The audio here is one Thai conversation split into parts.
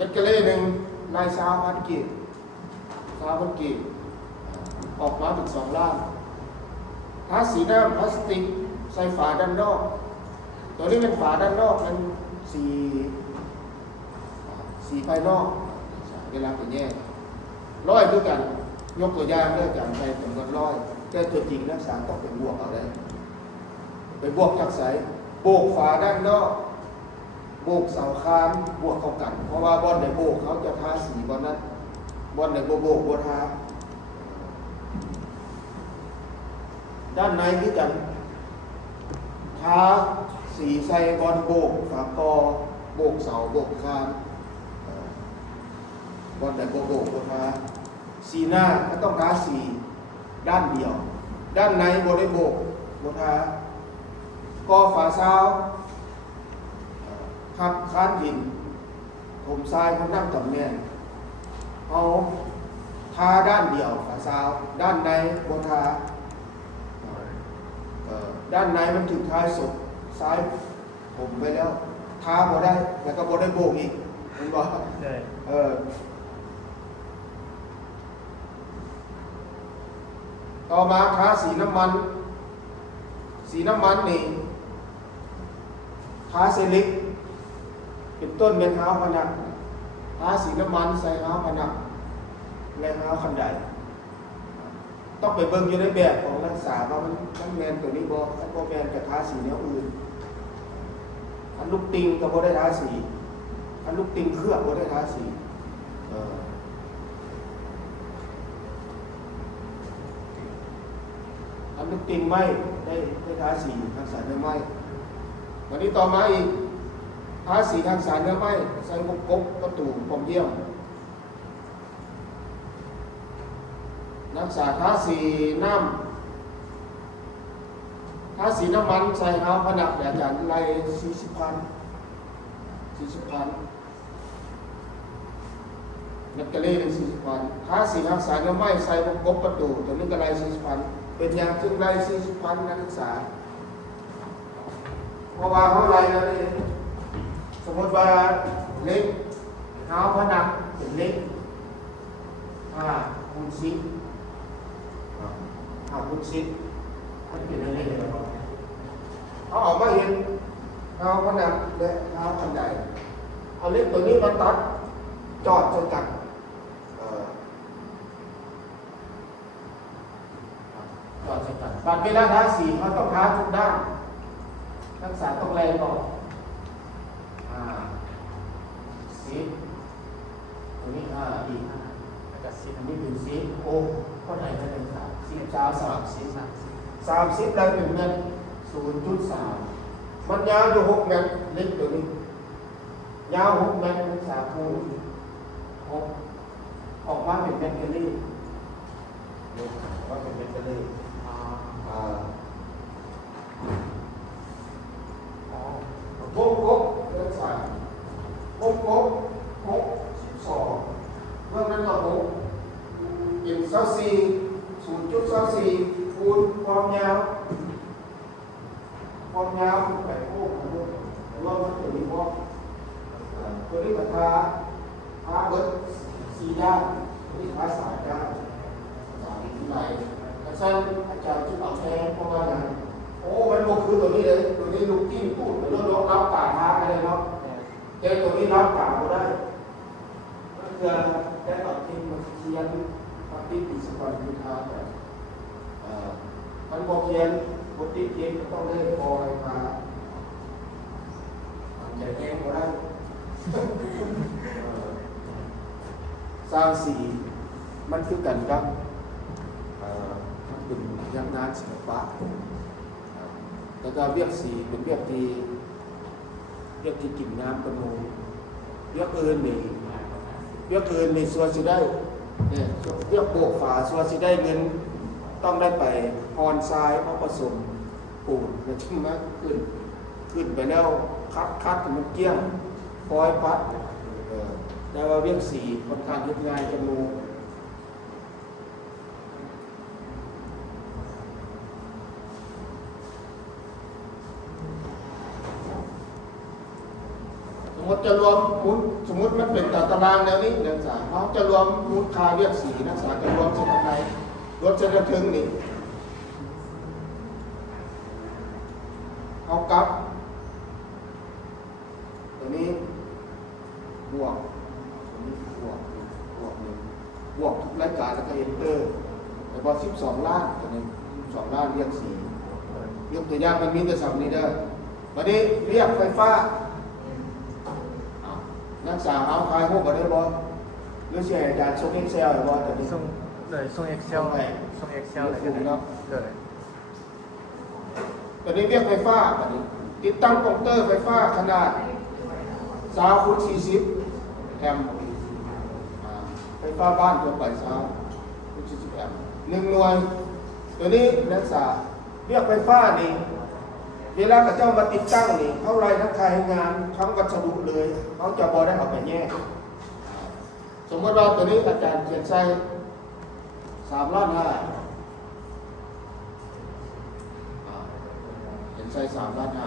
เม็ดกะเล่หนึ่งนาย3,000 กีบ3,000 กีบออกมาถึง2 ล้านทาสีน้ำพลาสติกใส่ฝาด้านนอกตัวนี้เป็นฝาด้านนอกมันสีภายนอกเวลาไปแยกร้อยด้วยกันยกตัวอย่างเรื่องการใช้จำนวนร้อยแต่ตัวจริงนักศึกษาต้องเป็นบวกเอาได้ไปบวกจากใสโบกฝาด้านนอกโบกเสาคานบวกเข้ากันเพราะว่าบอลในโบกเขาจะทาสีบอลนั้นบอลในโบกทาด้านในที่กันทาสีใส่บอลโบกฝากอโบกเสาโบกคานบอลในโบกทาสีหน้าก็ต้องทาสีด้านเดียวด้านในโบได้โบกทากอฝาเสาขับคานดินผมทรายคนนั่งตำแหน่งเอาทาด้านเดียวฝาเสาด้านในโบทาด้านในมันถึงท้ายสุดซ้ายผมไปแล้วทาบ่ได้แล้วก็บ่ได้โบกอีกมันบอกต่อมาทาสีน้ำมันนี่ทาเซลิกเป็นต้นเป็นห้าวผนังทาสีน้ำมันใส่ห้าวผนังและห้าวขันไดต้องไปเบิ่งอยู่ในแบบของนักศึกษาว่ามันแมนตัวนี้บ่ถ้าบ่แมนจะทาสีแนวอื่นอันลูกติงก็บ่ได้ทาสีอันลูกติงเครื่องบ่ได้ทาสีอันลูกติงไม่ได้ทาสีทางสารเนื้อไม้วันนี้ต่อมาอีกทาสีทางสารเนื้อไม้ใส่วงกบประตูปมเยี่ยมนักศึกษาทาสีน้ำมันใส่ห้าวผนังแบบอาจารย์ไล่40,000นักกะเล่เป็น40,000ทาสีทางสารเนื้อไม้ใส่วงกบประตูตัวนี้ก็ไล่40,000เป็นอย่างซึ่งไล่40,000นักศึกษาเพราะว่าเขาไล่แล้วนี่สมมติว่าเล็กห้าวผนังเป็นเล็กคูณ10คูณ10มันเป็นอะไรเลยเขาออกมาเห็นห้าวผนังและห้าวบันไดเอาเล็กตัวนี้มาตัดจอดจนกันบัดเวลาทาสีเขาต้องทาทุกด้านนักศึกษาต้องแรงก่อน10ตัวนี้อีกแล้วก็10อันนี้เป็น10โอ้เท่าไหร่ได้เลยครับ30ได้1 เมตร 0.3 มันยาวอยู่6 เมตรเล็กตัวนี้ยาว6 เมตรนักศึกษาคูณ6ออกมาเป็นเมตรกะลี่ว่าเป็นเมตรกะลี่วงกบเรื่องสายวงกบ6 12เมื่อนั้นก็6อิน24 0.24 คูณความยาวไปโค้งกันด้วยว่ามันตัวนี้ว่าตัวนี้มันทาเบิด4 ด้านตัวนี้ทา3 ด้านที่ไหนอาจารย์ที่เอาแทนเพราะว่าอย่างโอ้มันบ่คือตัวนี้เลยตัวนี้ลูกกิ้งปูดมันต้องรับกาทาอะไรเนาะแต่ตัวนี้รับกาบ่ได้มันคือแต่ตอนที่มันเขียนปฏิปิสกรพุทธาแบบมันบ่เขียนปฏิเขียนก็ต้องได้คอยมามันจะแก้บ่ได้สร้างสีมันคือกันครับมันเป็นยังงานศิลปะแล้วก็เวียกสีเป็นเวียกที่กินน้ำกระมูเวียกอื่นนี่ส่วนสิได้เนี่ยเวียกโบกฝาส่วนสิได้เงินต้องได้ไปออนทรายมาผสมปูนแล้วถึงมาขึ้นไปแล้วคัดมันเกี้ยงปล่อยปัดแต่ว่าเวียกสีค่อนข้างเฮ็ดง่ายกระมูสมมติ จะรวมมูลสมมุติมันเป็นตารางแนวนี้นักศึกษาเขาจะรวมมูลค่าเรียกสีนักศึกษาจะรวมเส้นทางไหนรวมเส้นถึงนี่เอากับตัวนี้บวกตัวนี้บวกหนึ่งบวกทุกรายการแล้วก็เอนเตอร์แต่พอ12 ล้านตัวนี้12 ล้านเรียกสียกตัวอย่างมันมีแต่สามนี้เด้อวันนี้เรียกไฟฟ้านักศึกษาเอาใครพวกกันได้บ่หรือเสียอาจารย์ส่ง Excel หรือบ่แต่นี้送对送 Excel 送 Excel 来就เนาะ对ตอนนี้เรียกไฟฟ้าตอนนี้ติดตั้งคอมพิวเตอร์ไฟฟ้าขนาด3 คูณ 40 แอมป์ไฟฟ้าบ้านทั่วไป3 คูณ 40 แอมป์1 หน่วยตัวนี้นักศึกษาเรียกไฟฟ้านี่เวลากระเจ้ามาติดตั้งนี่เท่าไรนักขายงานเขาก็สะดุเลยเขาจะบอได้เอาไปแยกสมมติว่าตัวนี้อาจารย์เขียนใส่3 ล้าน 5เขียนใส่3 ล้าน 5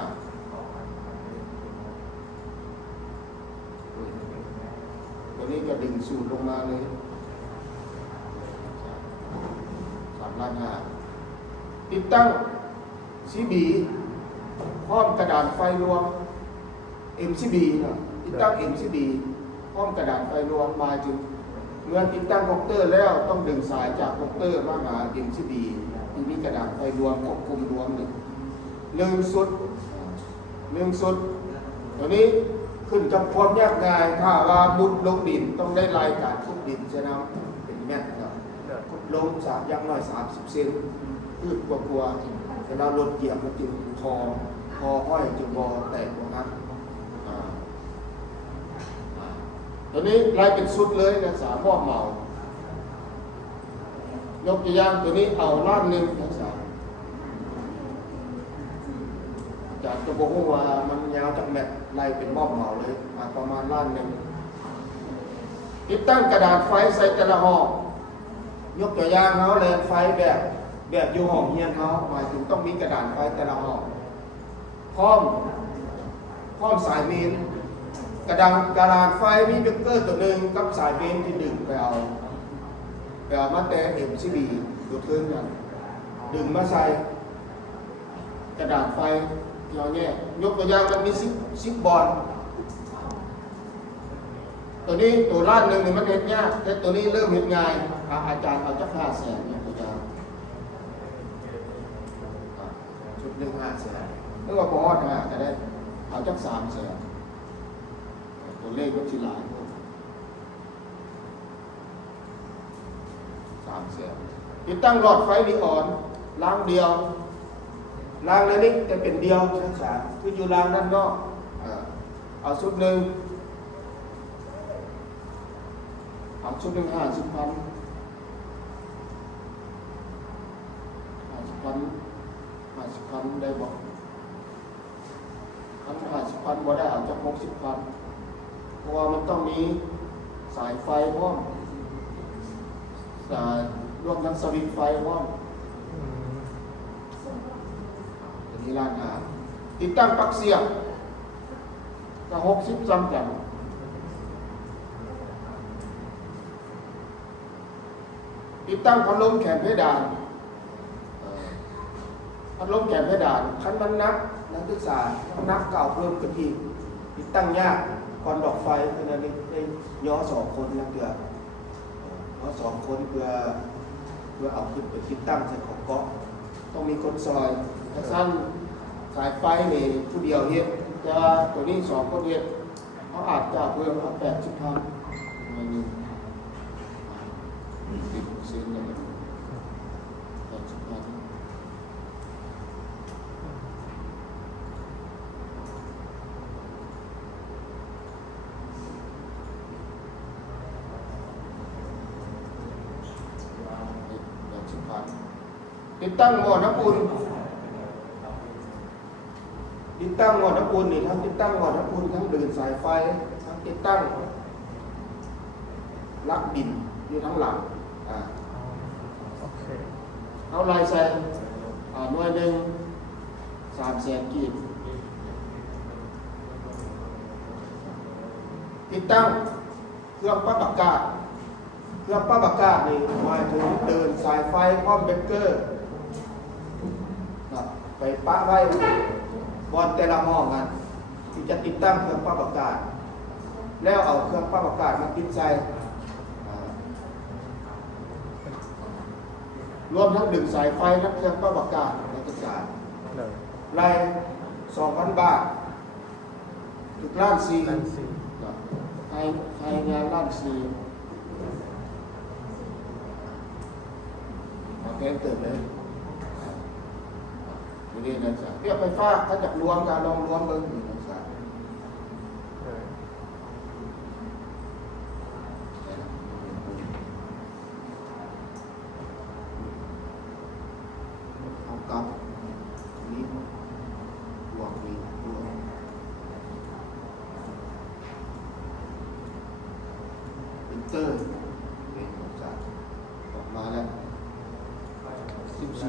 ตัวนี้ก็ดึงสูตรลงมาเลย3 ล้าน 5ติดตั้งCB พร้อมกระดานไฟรวม MCB นะติดตั้ง MCB พร้อมกระดานไฟรวมมาถึงเมื่อติดตั้งคอมพิวเตอร์แล้วต้องดึงสายจากคอมพิวเตอร์มาหา MCB ที่มีกระดานไฟรวมควบคุมรวมหนึ่งสุดตัวนี้ขึ้นกับความยากง่ายถ้าว่ามุดลงดินต้องได้รายการขุดดินใช่ไหมเป็นแม่นครับขุดลงจากอย่างน้อย30 เซนพืชกลัวเวลารถเหยียบมันจึงคอห้อยจึงบอแตกนะครับตัวนี้ลายเป็นสุดเลยนะสามหม้อเมายกตัวอย่างตัวนี้เอาล้าน 1นะสามจากตัวโบหูว่ามันยาวจากแมทลายเป็นหม้อเมาเลยประมาณล้าน 1ติดตั้งกระดาษไฟใส่แต่ละห้องยกตัวอย่างเขาแลนไฟแบบอยู่ห้องเฮียนเขาหมายถึงต้องมีกระดานไฟแต่ละห้องพร้อมสายเมนกระดานไฟมีเบรกเกอร์ตัวหนึ่งกับสายเมนที่ดึงไปเอามาแต่ MCB ตัวเทิงกันดึงมาใส่กระดานไฟที่เราเนี่ยยกตัวอย่างมันมี10 บอลตัวนี้ตัวล้าน 1นี่มันเห็นยากแต่ตัวนี้เริ่มเห็นง่ายอาจารย์เอาจัก5 แสนเนี่ยตัวอย่างชุด 1 5 แสนนึกว่าพอจะได้เอาจัก3 แสนตัวเลขก็ทีหลาย3 แสนติดตั้งหลอดไฟนีออนรางเดียวรางนี้จะเป็นเดียวนักศึกษาคืออยู่รางด้านนอกเอาชุด 1เอาชุด 1 50,000ได้บ่50,000บ่ได้เอาจาก60,000เพราะว่ามันต้องมีสายไฟพร้อมรวมทั้งสวิตช์ไฟพร้อมอันนี้ล้าน 5ติดตั้งปลั๊กเสียบก็60ซ้ำกันติดตั้งพัดลมแขนเพดานพัดลมแขนเพดานคันมันนักศึกษานักเก่าเพิ่มกันอีกติดตั้งยากก่อนดอกไฟขณะนี้ได้ย่อ2 คนแล้วย่อ2 คนเพื่อเอาขึ้นไปติดตั้งใส่ของเกาะต้องมีคนซอยถ้าสั้นสายไฟนี่ผู้เดียวเฮ็ดแต่ว่าตัวนี้2 คนเฮ็ดเขาอาจจะเพิ่มเอา80,000มานี่10% เลย80,000ติดตั้งหม้อน้ำอุ่นนี่ทั้งติดตั้งหม้อน้ำอุ่นทั้งเดินสายไฟทั้งติดตั้งลักดินอยู่ทั้งหลังเอาลายใส่หน่วย 1 3 แสนกีบ ติดตั้งเครื่องปรับอากาศเครื่องปรับอากาศนี่หมายถึงเดินสายไฟพร้อมเบรกเกอร์ไปปะไว้บนแต่ละห้องกันที่จะติดตั้งเครื่องปรับอากาศแล้วเอาเครื่องปรับอากาศมาติดใส่รวมทั้งดึงสายไฟและเครื่องปรับอากาศในกระจาย เลย ราย 2,000 บาทถึงล้านสี่ นั่นสิ ให้งานล้านสี่โอเคเติมเลยเรียนนักศึกษาเรียกไฟฟ้าถ้าจะรวมการลองรวมเบิ้งนักศึกษา เลย เอากลับนี้บวกนี้บวกอินเตอร์เป็นนักศึกษาออกมาแล้ว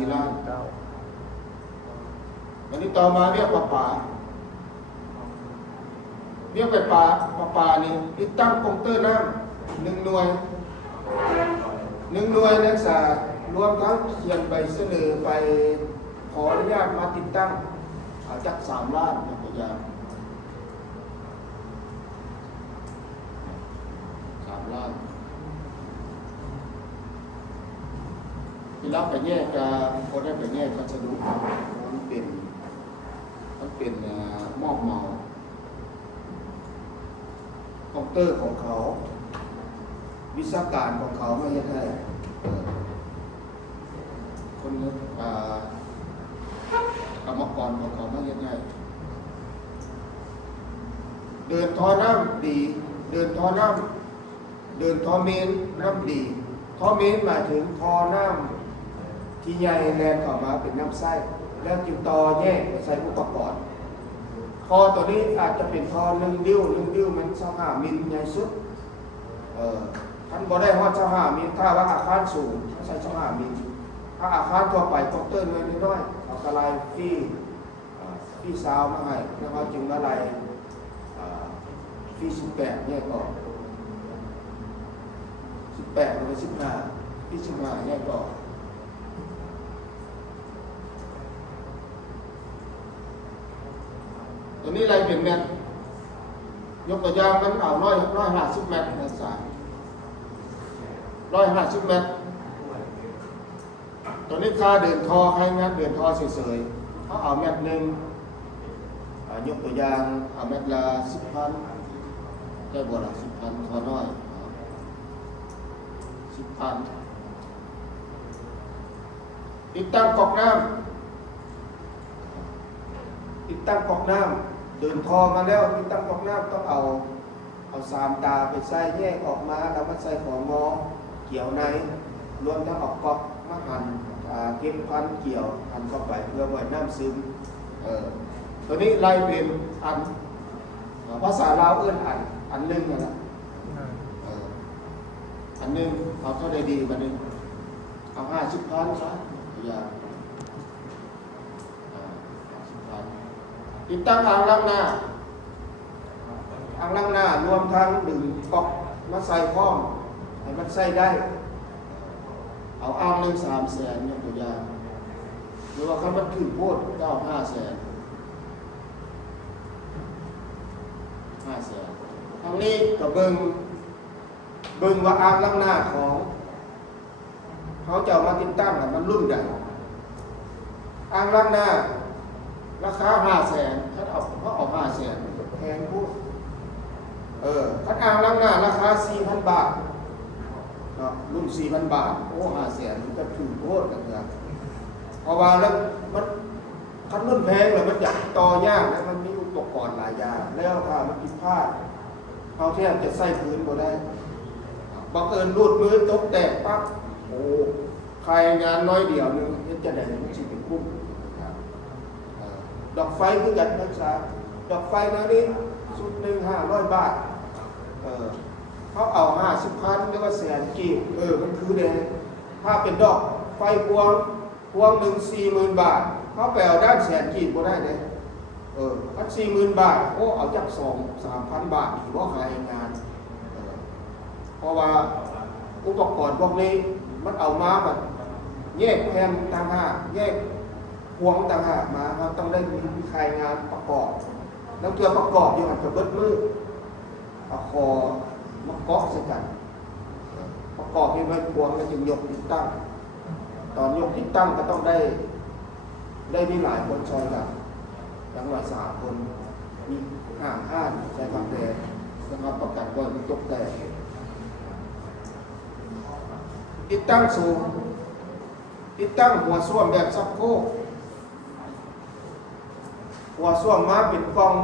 14 ล้าน เก้า วันนี้ต่อมาเรียกปลาป่าเรียกไปปลานี่ติดตั้งคอมพิวเตอร์น้ำ1 หน่วยนักศึกษารวมทั้งเขียนใบเสนอไปขออนุญาตมาติดตั้งจัก3 ล้านนะพยายาม3 ล้านที่รับไปแยกกับคนได้ไปแยกพัสดุมันเป็นมอบเหมาคอมพิวเตอร์ของเขาวิชาการของเขาไม่ใช่ให้คนกรรมกรของเขาไม่ใช่ให้เดินท่อน้ำดีเดินท่อเมนน้ำดีท่อเมนหมายถึงท่อน้ำที่ใหญ่แรงเข้ามาเป็นน้ำไส้แล้วจึงต่อแยกไปใส่อุปกรณ์คอตัวนี้อาจจะเป็นคอ1 นิ้วมัน25 มิลใหญ่สุดท่านบ่ได้ฮอด25 มิลถ้าว่าอาคารสูงใส่25 มิลถ้าอาคารทั่วไปคอมพิวเตอร์น้อยๆเอากระไลฟี่ซาวมาให้แล้วก็จึงกระไลฟี่18เนี่ยก็18หรือ15ฟี่15เนี่ยก็ตัวนี้อะไรเป็นเมตรยกตัวอย่างมันเอา150 เมตรนะสาย150 เมตรตัวนี้ค่าเดินท่อให้งานเดินท่อเฉยๆเขาเอาเมตร 1ยกตัวอย่างเอาเมตรละ 10,000ได้บ่ล่ะ 10,000 ท่อน้อย 10,000ติดตั้งก๊อกน้ำเดินท่อมาแล้วติดตั้งก๊อกน้ำต้องเอา3 ตาไปใส่แยกออกมาแล้วมาใส่ของงอเกี่ยวในรวมทั้งออกก๊อกมาหั่นเก็บพันเกี่ยวหั่นเข้าไปเพื่อไว้น้ำซึมตัวนี้ไล่เป็นอันภาษาลาวเอื้อนอันหนึ่งนะอันหนึ่งเอาเท่าใดดีกันนึงเอา50,000ซะอย่าติดตั้งอ่างล้างหน้ารวมทั้งดึงก๊อกมาใส่พร้อมให้มันใส่ได้เอาอ่างหนึ่ง3 แสนเนี่ยตัวอย่างหรือว่าคันมันถึงโพดก็เอา5 แสนทางนี้ก็เบิ่งว่าอ่างล้างหน้าของเขาจะเอามาติดตั้งมันรุ่นใดอ่างล้างหน้าราคา5 แสนถ้าเอา5 แสนแพงพูดถ้าอ่างล้างหน้าราคา 4,000 บาทรุ่น 4,000 บาทโอ้5 แสนมันจะถูกโคตรกันครับเพราะว่าแล้วมันคันรุ่นแพงแล้วมันอยากต่อยากแล้วมันมีอุปกรณ์หลายอย่างแล้วถ้ามันผิดพลาดเขาแทบจะใส่พื้นบ่ได้บังเอิญรูดมือตกแตกปั๊บโอ้ใครงานน้อยเดียวนึงจะได้มันสิเป็นคุ้มดอกไฟคือกันนักศึกษาดอกไฟนะนี่ชุดหนึ่ง500 บาทเขาเอา50,000หรือว่าแสนกีบมันคือเดยถ้าเป็นดอกไฟพวงหนึ่ง40,000 บาทเขาไปเอาด้านแสนกีบบ่ได้เลย พัน40,000 บาทโอ้เอาจาก2-3,000 บาทอีกว่าขายงานเพราะว่าอุปกรณ์พวกนี้มันเอามาแบบแยกแผ่นต่างหากแยกพวงต่างหากมาเราต้องได้มีใครงานประกอบแล้วเกี่ยวประกอบอยู่หันกับเบิดมือเอาคอมาเกาะใส่กันประกอบให้มันพวงแล้วจึงยกติดตั้งตอนยกติดตั้งก็ต้องได้มีหลายคนช่วยกันอย่างน้อย3 คนมีห้านใช้คำแดงนะครับประกันว่ามันตกแต่ติดตั้งสูงติดตั้งหัวส้วมแบบซับโคกหัวส้วมมาเป็นกอง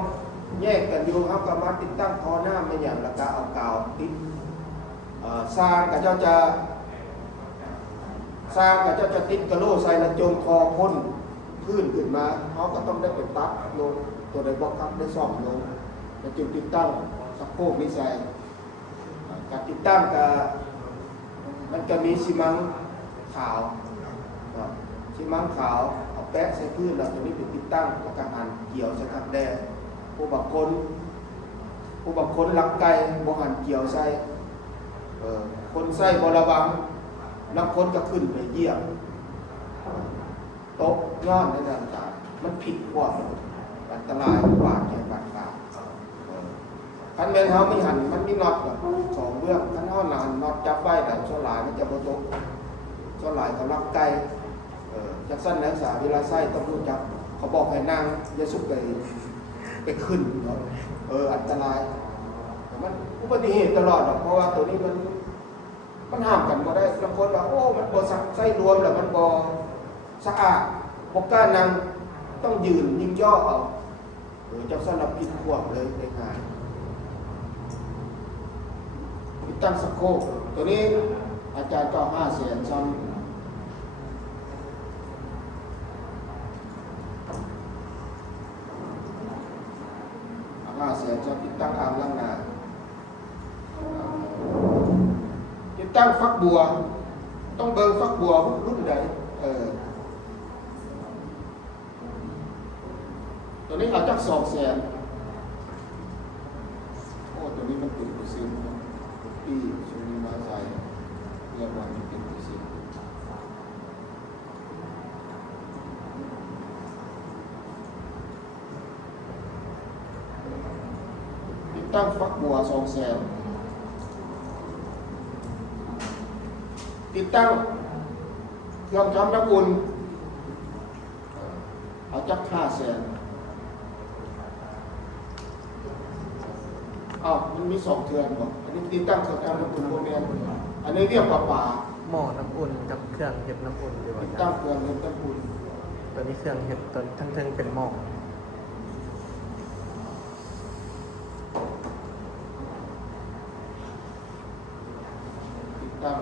แยกกันอยู่ครับกับมาติดตั้งท่อน้ำไม่อย่างละกาเอากาวติดสร้างกับเจ้าจะติดกระโหลกใส่ละจงคอพ่นพื้นขึ้นมาเขาก็ต้องได้ไปตัดลงตัวใดบอกครับได้ซ่อมลงแล้วจึงติดตั้งซับโคกนี้ใส่การติดตั้งกับมันจะมีซีมังขาวซีมังขาวเอาแปะใส่พื้นแล้วตัวนี้เป็นติดตั้งแล้วก็หั่นเกี่ยวใส่ทับแดงผู้บางคนลักไก่บ่หั่นเกี่ยวใส่คนใส่บ่ระวังแล้วคนก็ขึ้นไปเหยียบตกย้อนในต่างๆมันผิดกว่าอันตรายบาดแผลบาดขาคันแม่นเฮามีหั่นมันมีน็อตแบบ2 เบื้องคันเฮาหนานน็อตจับไว้แต่ส่วนหลายมันจะบ่ตกส่วนหลายเขาลักไก่จักสั้นนักศึกษาเวลาใส่ต้องรู้จักเขาบอกให้นั่งอย่าสุกไปขึ้นอันตรายมันอุบัติเหตุตลอดเพราะว่าตัวนี้มันห้ามกันบ่ได้บางคนว่าโอ้มันบ่ใส่รวมแล้วมันบ่สะอาดบ่กล้านั่งต้องยืนยิงย่อเอาจักสั้นรับผิดควบเลยในงานติดตั้งสะโคกตัวนี้อาจารย์ก็500,000ซ้ำ500,000จะติดตั้งอ่างล้างหน้าติดตั้งฟักบัวต้องเบิ่งฟักบัวรุ่นใดตัวนี้เอาจาก200,000โอ้ตัวนี้มันเป็นเปอร์เซ็นต์ปีช่วงนี้มาใส่เรียกว่ามันเป็นเปอร์เซ็นต์ติดตั้งฟักบัว200,000ติดตั้งเครื่องทำน้ำอุ่นเอาจัก500,000มันมี2 เทือนบอกอันนี้ติดตั้งเครื่องทำน้ำอุ่นโมเมนต์อันนี้เรียกว่าป่า หม้อน้ำอุ่นกับเครื่องเห็ดน้ำอุ่นดีกว่า ติด จ้ะ ตั้งเครื่องทำน้ำอุ่น ตัวนี้เครื่องเห็ดตัวทั้งเป็นหม้อ ติดตั้ง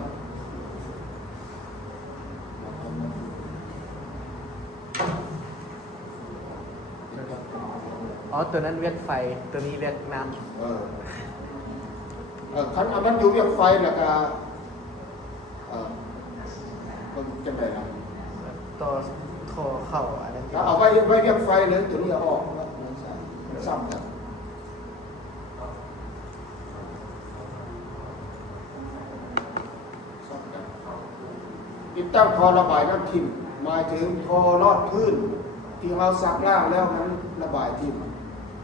ตัวนั้นเวียกไฟตัวนี้เวียกน้ำ คันมันอยู่เวียงไฟแล้วก็มันจังได๋ล่ะ ตัวโคเข่าอะไร ถ้าเอาไว้เวียงไฟเลยตัวนี้เอาออกแล้วมันใส่ซ้ำกันติดตั้งท่อระบายน้ำทิ่มหมายถึงท่อลอดพื้นที่เราซักล่างแล้วมันระบายทิ่ม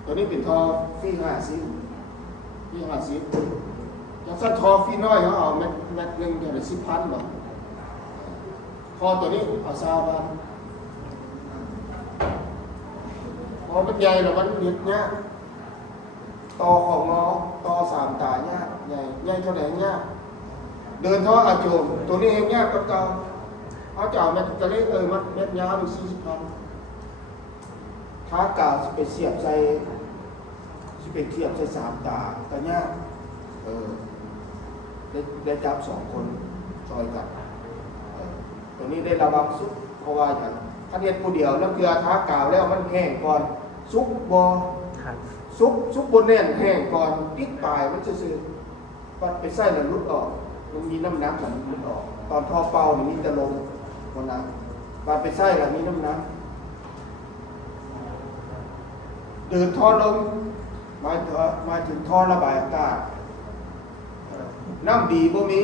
ตัวนี้เป็นท่อฟรี50อย่างสั้นท่อฟรีน้อยเขาเอาเม็ดนึงเดี๋ยวละ10,000บ่ท่อตัวนี้เอา20,000พอมันใหญ่แล้วมันเน็ดยากต่อของงอต่อ3 ตายากใหญ่เท่าไหร่ยากเดินท่ออาโจมตัวนี้เองยากกว่าเก่าเอาจะเอาเม็ดตัวนี้มันเม็ดยาวอยู่40,000ขากาวสิไปเสียบใส่3 ตาก็ยากได้จับ2 คนซอยกันตัวนี้ได้ระวังสุกเพราะว่าอย่างถ้าเรียนผู้เดียวแล้วเกลือทากาวแล้วมันแห้งก่อนสุกบ่ซุกบนแน่นแห้งก่อนติดปลายมันซื่อๆปัดไปใส่แล้วหลุดออกมันมีน้ำหนักมันหลุดออกตอนท่อเป่านี่มีแต่ลมบ่นะปัดไปใส่แล้วมีน้ำหนัก เดินท่อลมมาถึงท่อระบายอากาศน้ำดีบ่มี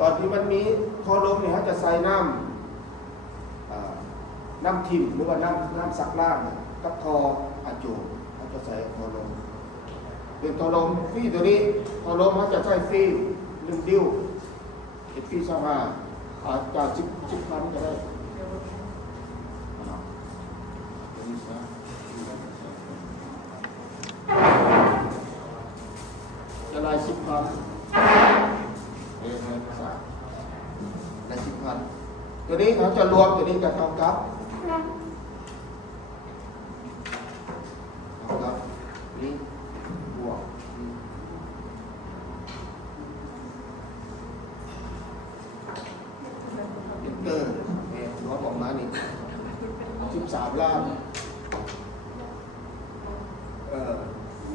ตอนที่มันมีท่อลมเนี่ยเขาจะใส่น้ำทิมหรือว่าน้ำซักล้างกับท่ออาโจเขาจะใส่ท่อลมเป็นท่อลมฟรีตัวนี้ท่อลมเขาจะใช้ฟรี1 ดิ้วเป็นฟรี25อาจจะ10 พันก็ได้จะได้10 พันได้10 พันตัวนี้เขาจะรวมตัวนี้จะเท่ากับนี่บวกเอนเตอร์รวมออกมานี่13 ล้าน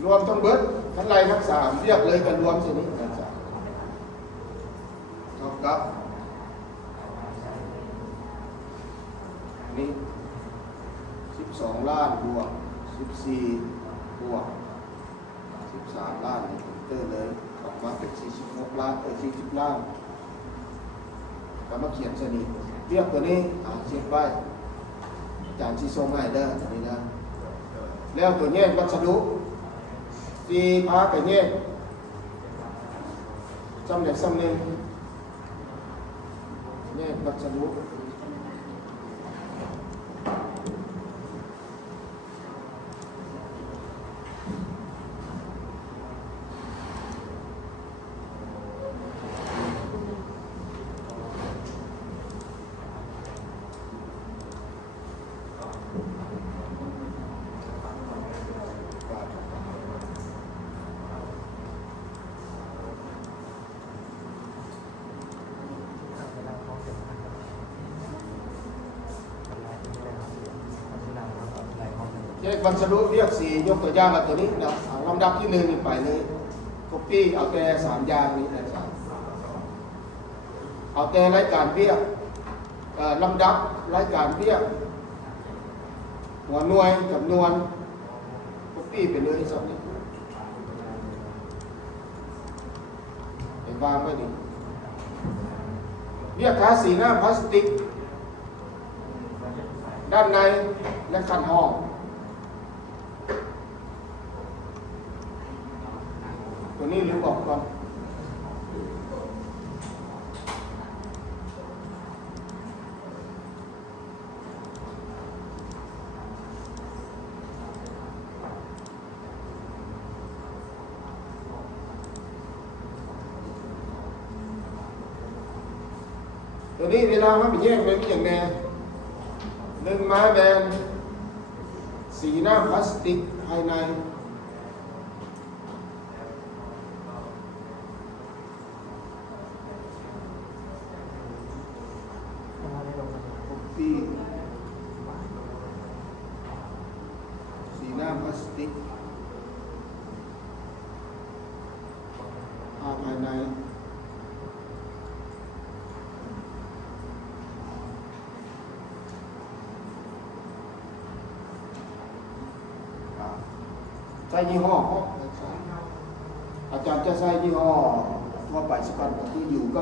รวมทั้งเบิดทั้งไรทั้ง3เรียกเลยกันรวมสินี้กัน3เท่ากับนี่12 ล้านบวก14บวก13 ล้านนี่เตอร์เลยออกมาเป็น46 ล้าน40 ล้านก็มาเขียนสนิทเรียกตัวนี้เขียนไว้อาจารย์ชี้ทรงให้เด้อตัวนี้นะแล้วตัวแยกวัสดุที่พาไปแยกจำเด็กสำเนียงแยกวัสดุแยกวัสดุเรียก4ยกตัวอย่างมาตัวนี้นะลำดับที่1นี่ไปเลยก๊อปปี้เอาแต่3 อย่างนี้นะเอาแต่รายการเรียกลำดับรายการเรียกหัวหน่วยจำนวนก๊อปปี้ไปเลยสักนิดไปวางไว้ดิเรียกทาสีหน้าพลาสติกด้านในและคันห้องตัวนี้ลืมบอกก่อนตัวนี้เวลามันไปแยกเป็นอย่างแน่1 ไม้แบนสีหน้าพลาสติกภายในปีสีหน้าพลาสติกภายในใส่ยี่ห้ออาจารย์จะใส่ยี่ห้อทั่วไปสักก่อนก็คืออยู่90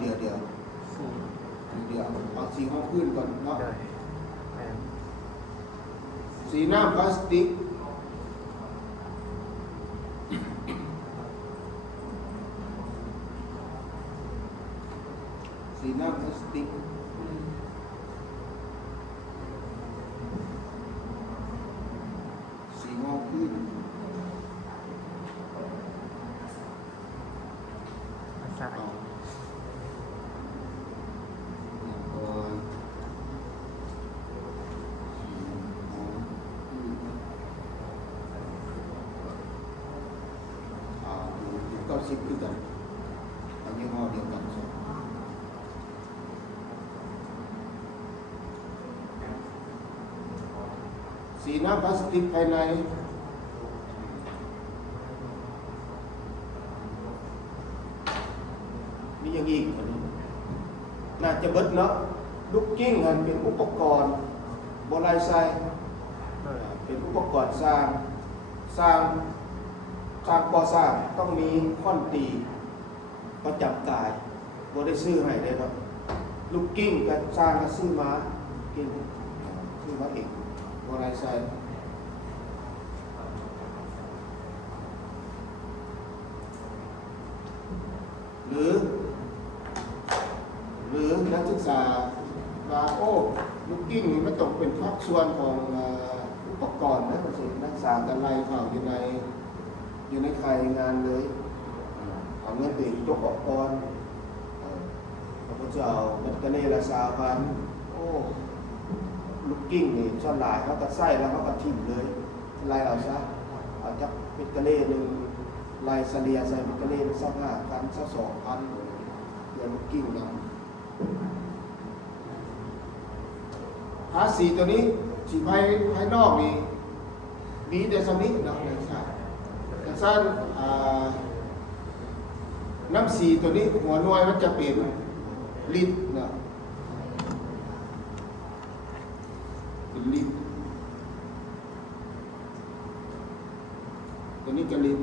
เดี๋ยวเอาสีห้องพื้นก่อนเนาะสีหน้าพลาสติกสีหน้าพลาสติกสีห้องพื้น90คือกันอันยี่ห้อเดียวกันสีหน้าพลาสติกภายใน อย่างอีกอันนี้น่าจะเบิดเนาะลูกกิ้งมันเป็นอุปกรณ์บ่ลายไซเป็นอุปกรณ์สร้างก่อสร้างต้องมีค่อนตีประจำกายบ่ได้ซื้อให้ได้ครับลูกกิ้งก็สร้างก็ซื้อมากิ้งซื้อมาเองบ่ลายไซหรือนักศึกษาว่าโอ้ลูกกิ้งนี่มันต้องเป็นภาคส่วนของอุปกรณ์นะมันสินักศึกษากันไล่เผาอยู่ในใครงานเลยเอาเงินไปยกออกก่อนพระพุทธเจ้ามันก็เลยละ20,000โอ้ลูกกิ้งนี่ส่วนหลายเขาก็ใส่แล้วเขาก็ทิ้งเลยไล่เอาซะเอาจักเป็นกะเล่นึงลายเสลียใส่เป็นกะเล่สัก5,000สัก2,000เดือนลูกกิ้งนำหาสีตัวนี้สีภายนอกนี่มีแต่สมิธนะแต่สั้นน้ำสีตัวนี้หัวหน่วยมันจะเป็นลิตรนะเป็นลิตรตัวนี้ก็ลิตร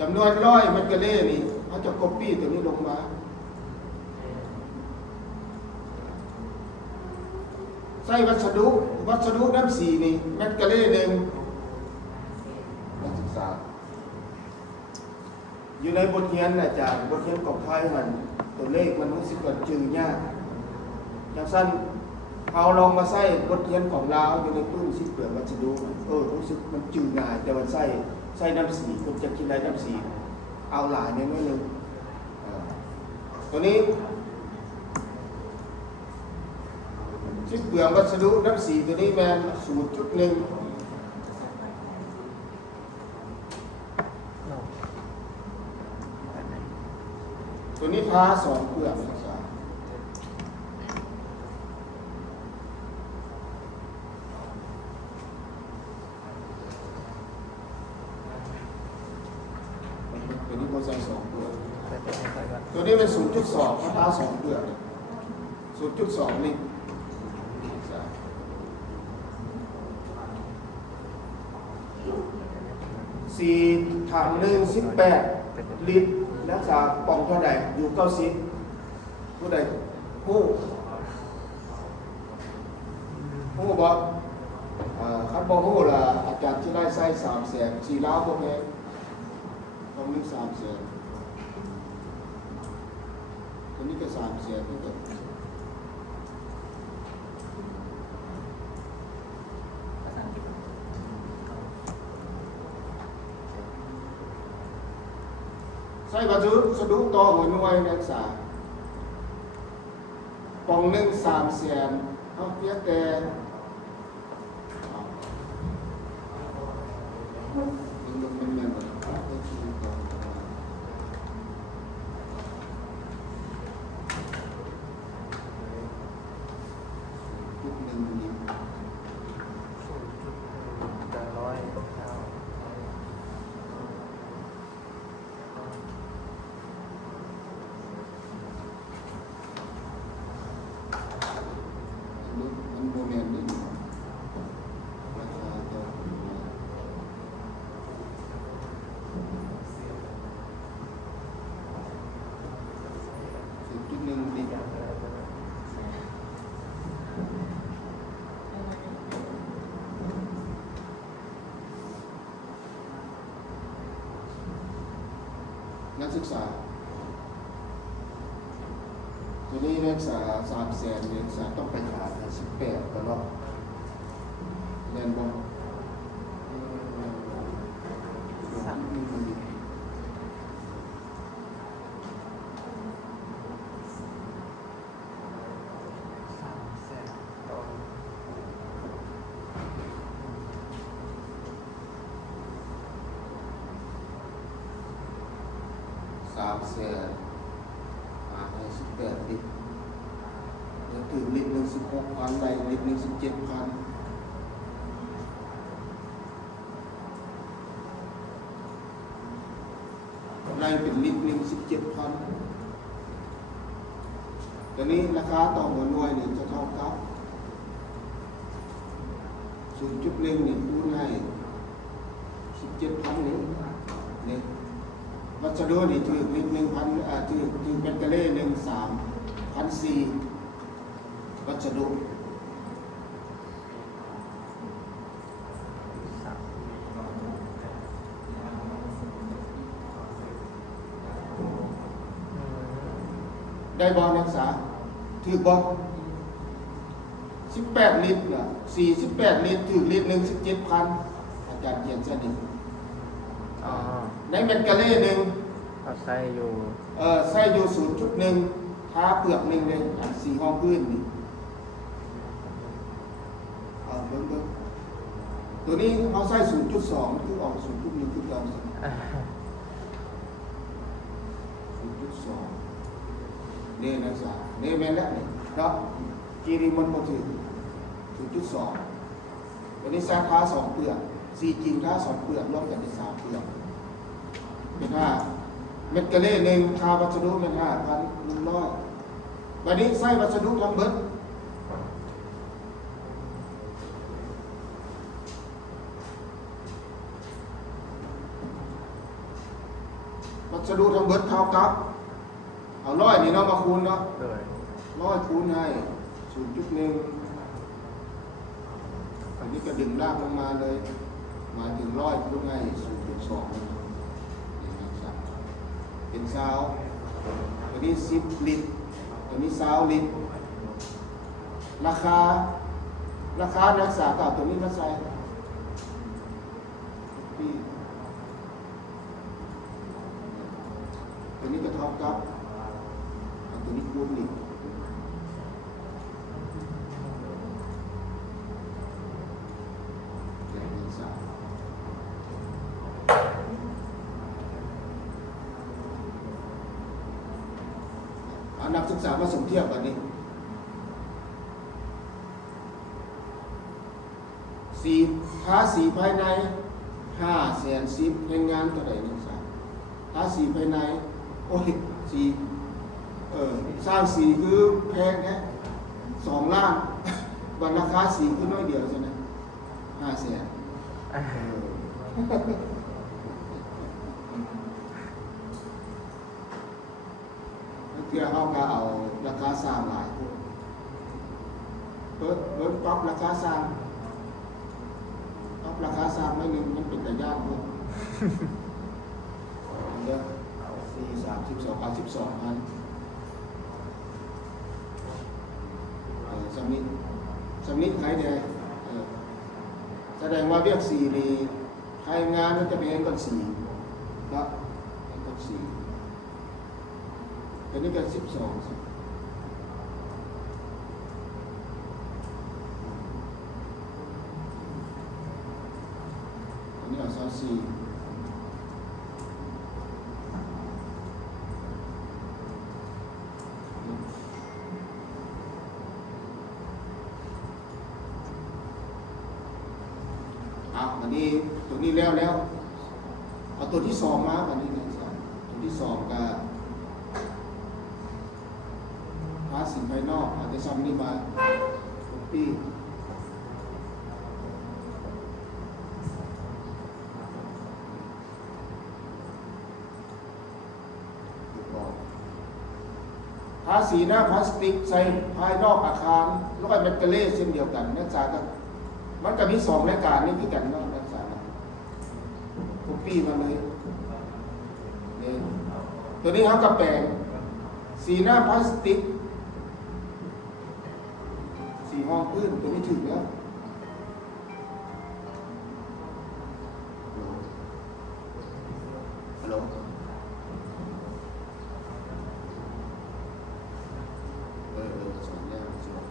จำนวน100มันก็เล่นี่เขาจะ copy ตัวนี้ลงมาใส่วัสดุน้ำสีนี่แมตกะเล่หนึ่งนักศึกษาอยู่ในบทเรียนอาจารย์บทเรียนของไทยมันตัวเลขมันรู้สึกว่าจืดยากอย่างสั้นเอาลองมาใส่บทเรียนของเราอยู่ในตู้ซิเปลือกวัสดุรู้สึกมันจืดง่ายแต่ว่าใส่น้ำสีคุณจะกินอะไรน้ำสีเอาหลายนิดนึงตัวนี้ชิ้นเปลือกวัสดุน้ำสีตัวนี้แมน0.1ตัวนี้พา2เปลือกนะครับตัวนี้ก็ใส่2เปลือกตัวนี้เป็น0.2พา2เปลือก0.2นี่4 ถังหนึ่ง18 ลิตรรักษาปองเท่าใดอยู่90ผู้ใดผู้บอกคันบอกผู้ล่ะอาจารย์ที่ไล่ไส้300,000 4ล้าวพวกนี้ต้องนึก300,000ตัวนี้ก็300,000นี่ก็ใส่วัสดุต่อหัวหน่วยนักศึกษาปองหนึ่ง300,000เอาเพียงแต่นักศึกษาตัวนี้นักศึกษา300,000นักศึกษาต้องไปหา18ตลอดเรียนบ่300,000ให้18 ลิตรแล้วถึงลิตรหนึ่ง16,000ได้ลิตรหนึ่ง17,000 ในเป็นลิตรหนึ่ง17,000ตอนนี้ราคาต่อหัวหน่วยนี่จะเท่ากับ0.1นี่คูณให้17,000นี่นี่วัสดุนี่ถือลิตร1,000ถือเป็นกะเล่1 3,400วัสดุได้บอลนักศึกษาถือบอล18 ลิตรน่ะ48 ลิตรถือลิตรหนึ่ง17,000อาจารย์เขียนซะนี่ อ๋อ ในเม็ดกะเล่หนึ่ง เขาใส่อยู่ ใส่อยู่ 0.1 ท้าเปลือกหนึ่งเลย4 ห้องพื้นนี่เบิ่งตัวนี้เขาใส่ 0.2 คือออก 0.1 คือเรา 0.2นี่นักศึกษานี่แม่นแล้วนี่เนาะกีรีมันบ่ถึง 0.2 วันนี้สร้างค้า2เปลือก4จริงค้า2เปลือกรวมกันเป็น3เปลือกเป็น5เม็ดกะเล่หนึ่งค่าวัสดุเป็น 5,100 วันนี้ใส่วัสดุทั้งเบิดวัสดุทั้งเบิดเท่ากับเอา100นี่เนาะมาคูณเนาะ เลย 100คูณให้ 0.1 อันนี้ก็ดึงลากลงมาเลยมาถึง100คูณให้ 0.2 นี่นะครับเป็นซาวตัวนี้10 ลิตรตัวนี้20 ลิตรราคานักศึกษาเก่าตัวนี้มาใส่ปีตัวนี้ก็เท่ากับตัวนี้คูณอีกนักศึกษามาสมเทียบกันนี้ค่าสีภายใน510,000แรงงานเท่าไหร่นักศึกษาค่าสีภายในโอ้ยสีสร้างสีคือแพงแค่2 ล้านวันราคาสีคือน้อยเดียวใช่ไหม500,000เพื่อเขาก็เอาราคาสร้างหลายเพิ่มปรับราคาสร้างปรับราคาสร้างไม่หนึ่งมันเป็นแต่ยากพวกเยอะ12,000สำนิดใครแดงแสดงว่าเรียกสีดีใครงานมันจะเป็นก้อนสีนะก้อนสีตัวนี้ก็12อันนี้เอา24อันนี้ตัวนี้แล้วเอาตัวที่2มาอันนี้นะครับตัวที่2ก็ภาษีภายนอกอาจจะซ้ำนี่มาปีภาษีหน้าพลาสติกใส่ภายนอกอาคารแล้วก็เมทัลเลสเช่นเดียวกันนักศึกษาก็มันก็มี2รายการนี่คือกันเนาะนักศึกษาทุกปีมาเลยนี่ตัวนี้เขาก็แปลงสีหน้าพลาสติกสีห้องพื้นตัวนี้ถึงแล้วฮัลโหลสอนแล้วสอน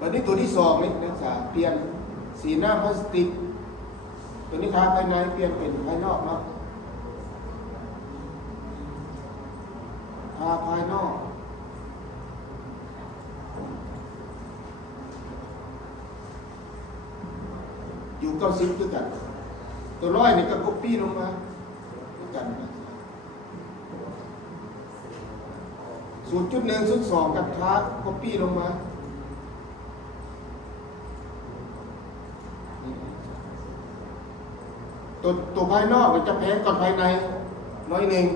วันนี้ตัวที่2นี่นักศึกษาเปลี่ยนสีหน้าพลาสติกตัวนี้ทาภายในเปลี่ยนเป็นภายนอกเนาะทาภายนอก 90คือกันตัวร้อยนี่ก็ copy ลงมาคือกัน0.1 0.2กับท้า copy ลงมาตัวภายนอกมันจะแพงกว่าภายในน้อยหนึ่ง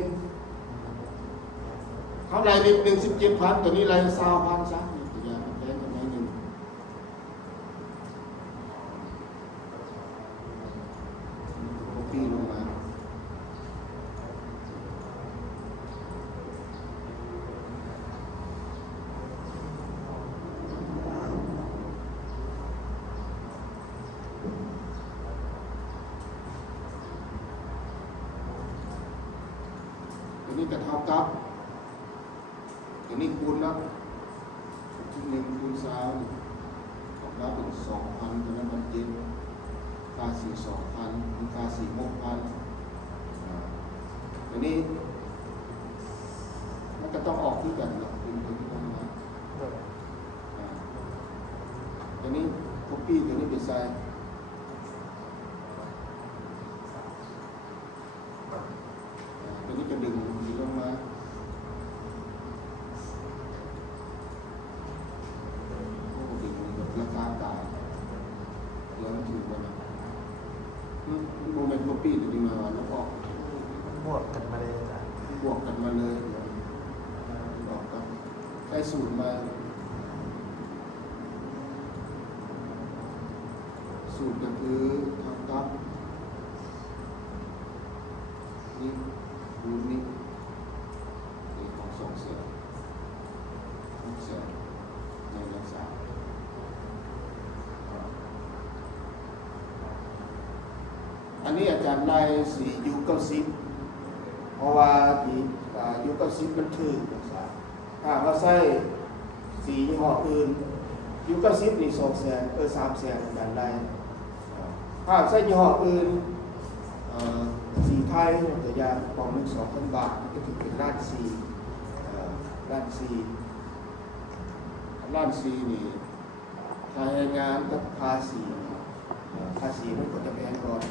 เขาไล่เล็ก17,000ตัวนี้ไล่20,000ซะตัวอย่างมันแพงกว่าน้อยหนึ่งcopy ลงมาตัวนี้ก็เท่ากับตัวนี้คูณนะ1คูณ3ออกมาเป็น 2,000 ตัวนั้นมันเจ็ดค่า4 2,000ค่า4 6,000ตัวนี้มันก็ต้องออกที่กันเนาะเป็นตัวที่ต้องมาตัวนี้ copy ตัวนี้ไปใส่ตัวนี้ก็ดึงลงมาดึงราคากายเดี๋ยวมันถือว่าโมเมนต์ copy ตัวนี้มาแล้วก็ บวกกันมาเลยจ้ะ บวกกันมาเลยเดี๋ยวบอกกันได้สูตรมาสูตรก็คือเท่ากับนี่คูณนี่ของ200,000ในรักษาอันนี้อาจารย์ไล่สียู90เพราะว่าที่ยู90มันถือถ้าเราใส่สียี่ห้ออื่นยู90นี่200,000 300,000อาจารย์ไล่ถ้าใส่ยี่ห้ออื่นสีไทยตัวอย่างกล่องหนึ่ง 2,000 บาทก็ถือเป็นล้าน4นี่ค่าแรงงานกับภาษีมันก็จะแพงก่อน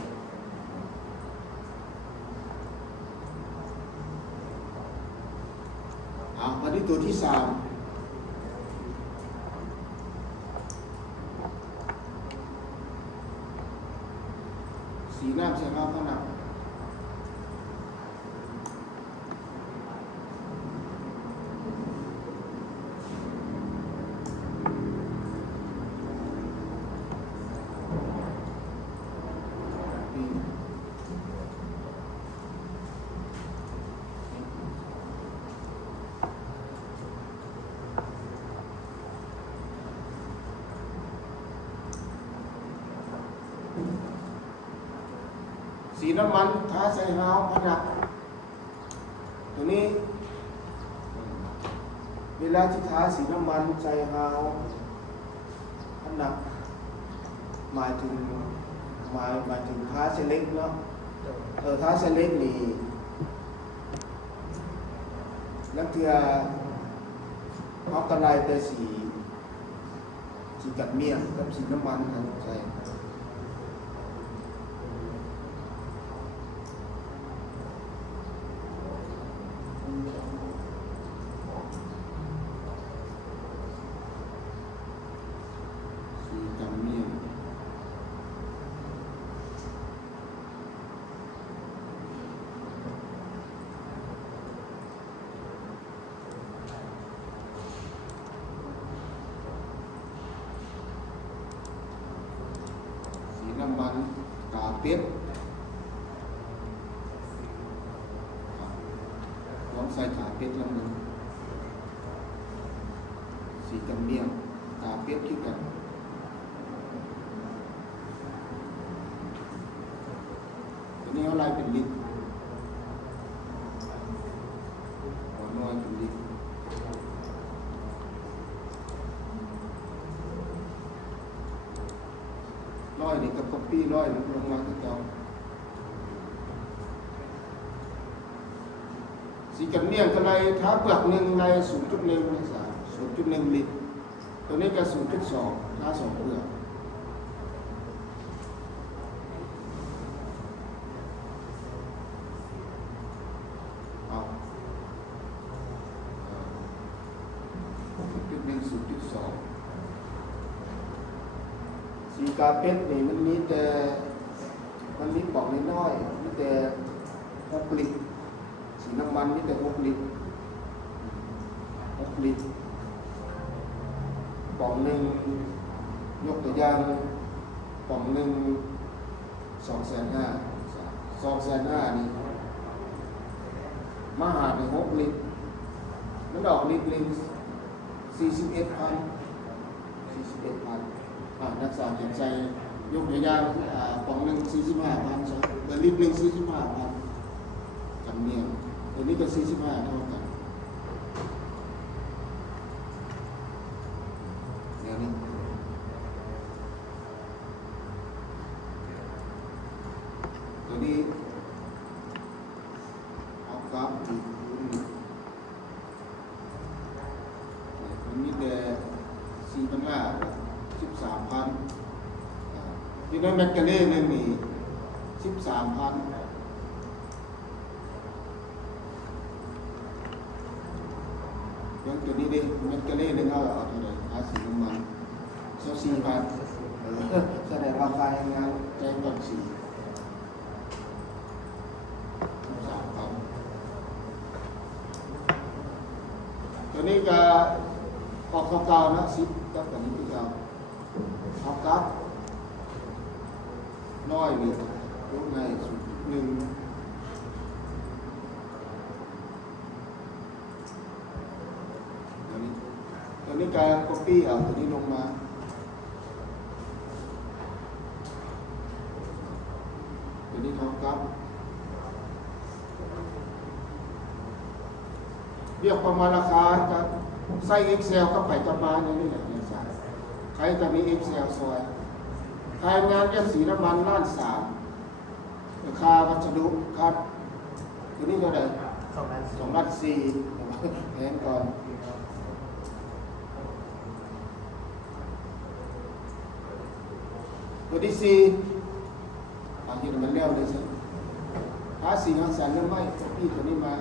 มาที่ตัวที่3สีน้ำใส่น้ำผนังสีน้ำมันทาใส่หาวผนังตัวนี้เวลาที่ทาสีน้ำมันใส่หาวผนังหมายถึงทาเซเล็กเนาะทาเซเล็กนี่นักเทียเขากระไรแต่สีกัดเมียนกับสีน้ำมันทั้งใส่น้ำมันกาเป็ดลองใส่กาเป็ดลำหนึ่งสีกำเนียงกาเป็ดคือกันตัวนี้เขาไล่เป็นลิตรหัวน้อยเป็นลิตรร้อยนี่กับก๊อปปี้ร้อยลงมาที่เก่าสีกันเนียงก็เลยท้าเปลือกหนึ่งใน 0.1 นะสา 0.1 ลิตรตัวนี้ก็ 0.2 ท้า2เปลือก 0.2สีกาเพชรนี่มันมีแต่มันมีปล่องน้อยๆมีแต่6 ลิตรสีน้ำมันมีแต่6 ลิตร6 ลิตรปล่องหนึ่งยกตัวอย่างปล่องหนึ่ง250,000 250,000นี่มาหารใน6 ลิตรมันออกลิตรหนึ่ง41,000นักศึกษาเขียนใจยกตัวอย่างปล่องหนึ่ง45,000ใช่แต่ลิตรหนึ่ง45,000จำเนียงตัวนี้ก็45เท่ากันเนี่ยนี่ตัวนี้เอากราฟดูมันมีแต่4,500 13,000ที่นั่นแมกกาเล่นึงนี่13,000ยังตัวนี้ดิแมกกาเล่นึงเอาเท่าไหร่ภาษีน้ำมัน24,000แสดงราคาอย่างงั้นแจ้งก่อน4 13,000ตัวนี้ก็ออกเก่าๆนะ10กับตัวนี้คือเก่าเอากับน้อยนี่รูปใน0.1ตัวนี้การ copy เอาตัวนี้ลงมาตัวนี้เขากับเรียกประมาณราคาครับใส่ Excel เข้าไปจะมาในนี้แหละเนี่ยสายใครจะมี Excel ซอยใครงานเรียกสีน้ำมันล้าน3ราคาวัสดุครับตัวนี้เท่าไหร่2,400,000แพงก่อนตัวที่4ที่มันเลี้ยวเลยสิภาษีหักษาเรื่องไม่พี่ตัวนี้มา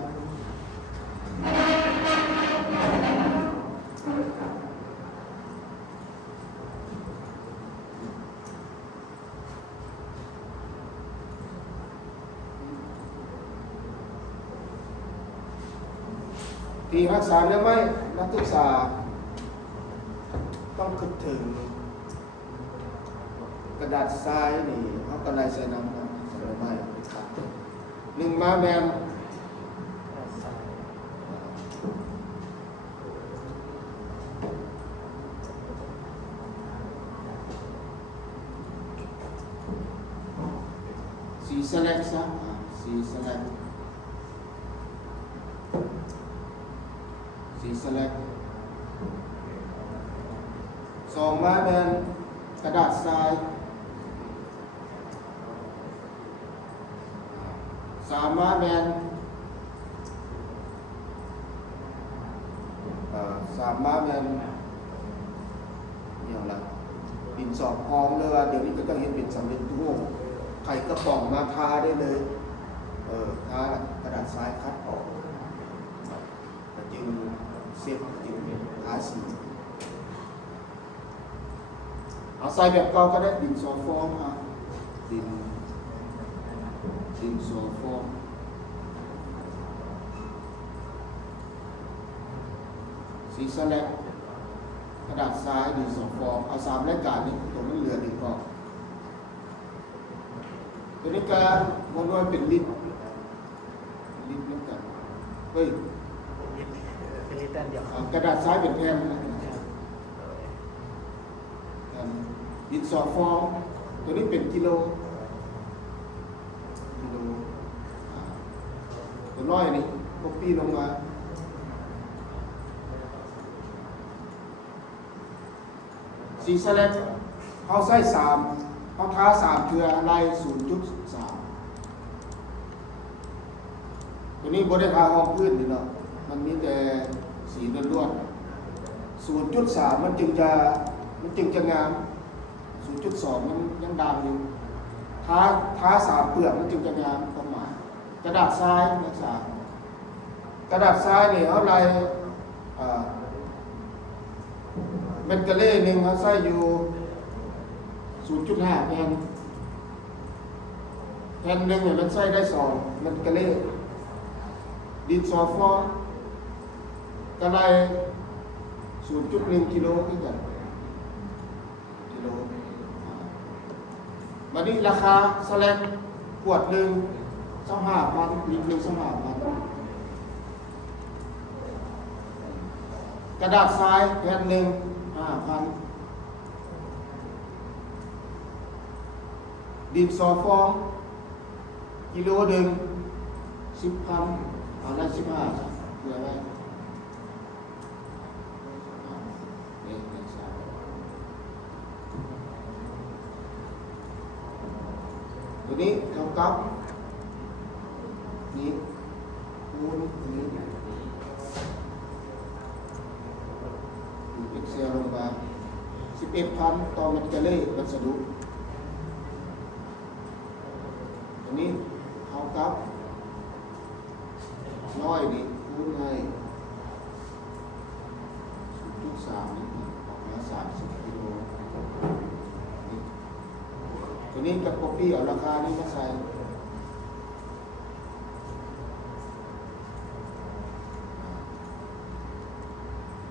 ที่รักษาเนี่ยไม่นักศึกษาต้องคิดถึงกระดาษทรายนี่เขากระไรใส่น้ำนะใส่ไม่1 ม้าแมนสีสแลกซะสีสแลก2 ม้าแมนกระดาษทราย3 ม้าแมน3 ม้าแมนอย่างไรปิ่นสอบพองเลยว่าเดี๋ยวนี้ก็ต้องเห็นเป็นสำเร็จรูปไข่กระป๋องมาทาได้เลยทากระดาษทรายคัดออกจึงเสร็จจึงทาสีเอาใส่แบบเก่าก็ได้ดินสอฟองดินสอฟองสีสแลกกระดาษทรายดินสอฟองเอา3 รายการนี้ตัวมันเหลือ1 กล่องตัวนี้การมันว่าเป็นลิตรนั่นกันเฮ้ยเป็นลิตรเดียวกระดาษทรายเป็นแผ่นนะดินสอฟองตัวนี้เป็นกิโลตัวน้อยนี่ก็ปีลงมาสีสแลกเขาใส่3เขาท้า3เทือลาย 0.3 ตัวนี้บริทาห้องพื้นนี่เนาะมันมีแต่สีล้วนๆ 0.3 มันจึงจะงาม 0.2 มันยังดำอยู่ท้า3 เปลือกมันจึงจะงามความหมายกระดาษทรายนักศึกษากระดาษทรายนี่เขาลาย มันกระเล่หนึ่งเขาใส่อยู่ 0.5 แผ่นหนึ่งเนี่ยมันใส่ได้2มันกระเล่ดินสอฟอกระไร 0.1 กิโลขึ้นกันกิโลมานี่ราคาสแลกขวดหนึ่ง25,000ลิตรหนึ่ง25,000กระดาษทรายแผ่นหนึ่ง5,000ดินสอฟองกิโลหนึ่ง10,000เอาได้15เหลือไว้นี่ตัวนี้เท่ากับนี่คูณนี้Excel ลงมา 11,000 ต่อเมตรกะเล่วัสดุอันนี้เท่ากับ100นี่คูณให้ 0.3 นี่ออกมา30 กิโลนี่ตัวนี้กับ copy เอาราคานี้มาใส่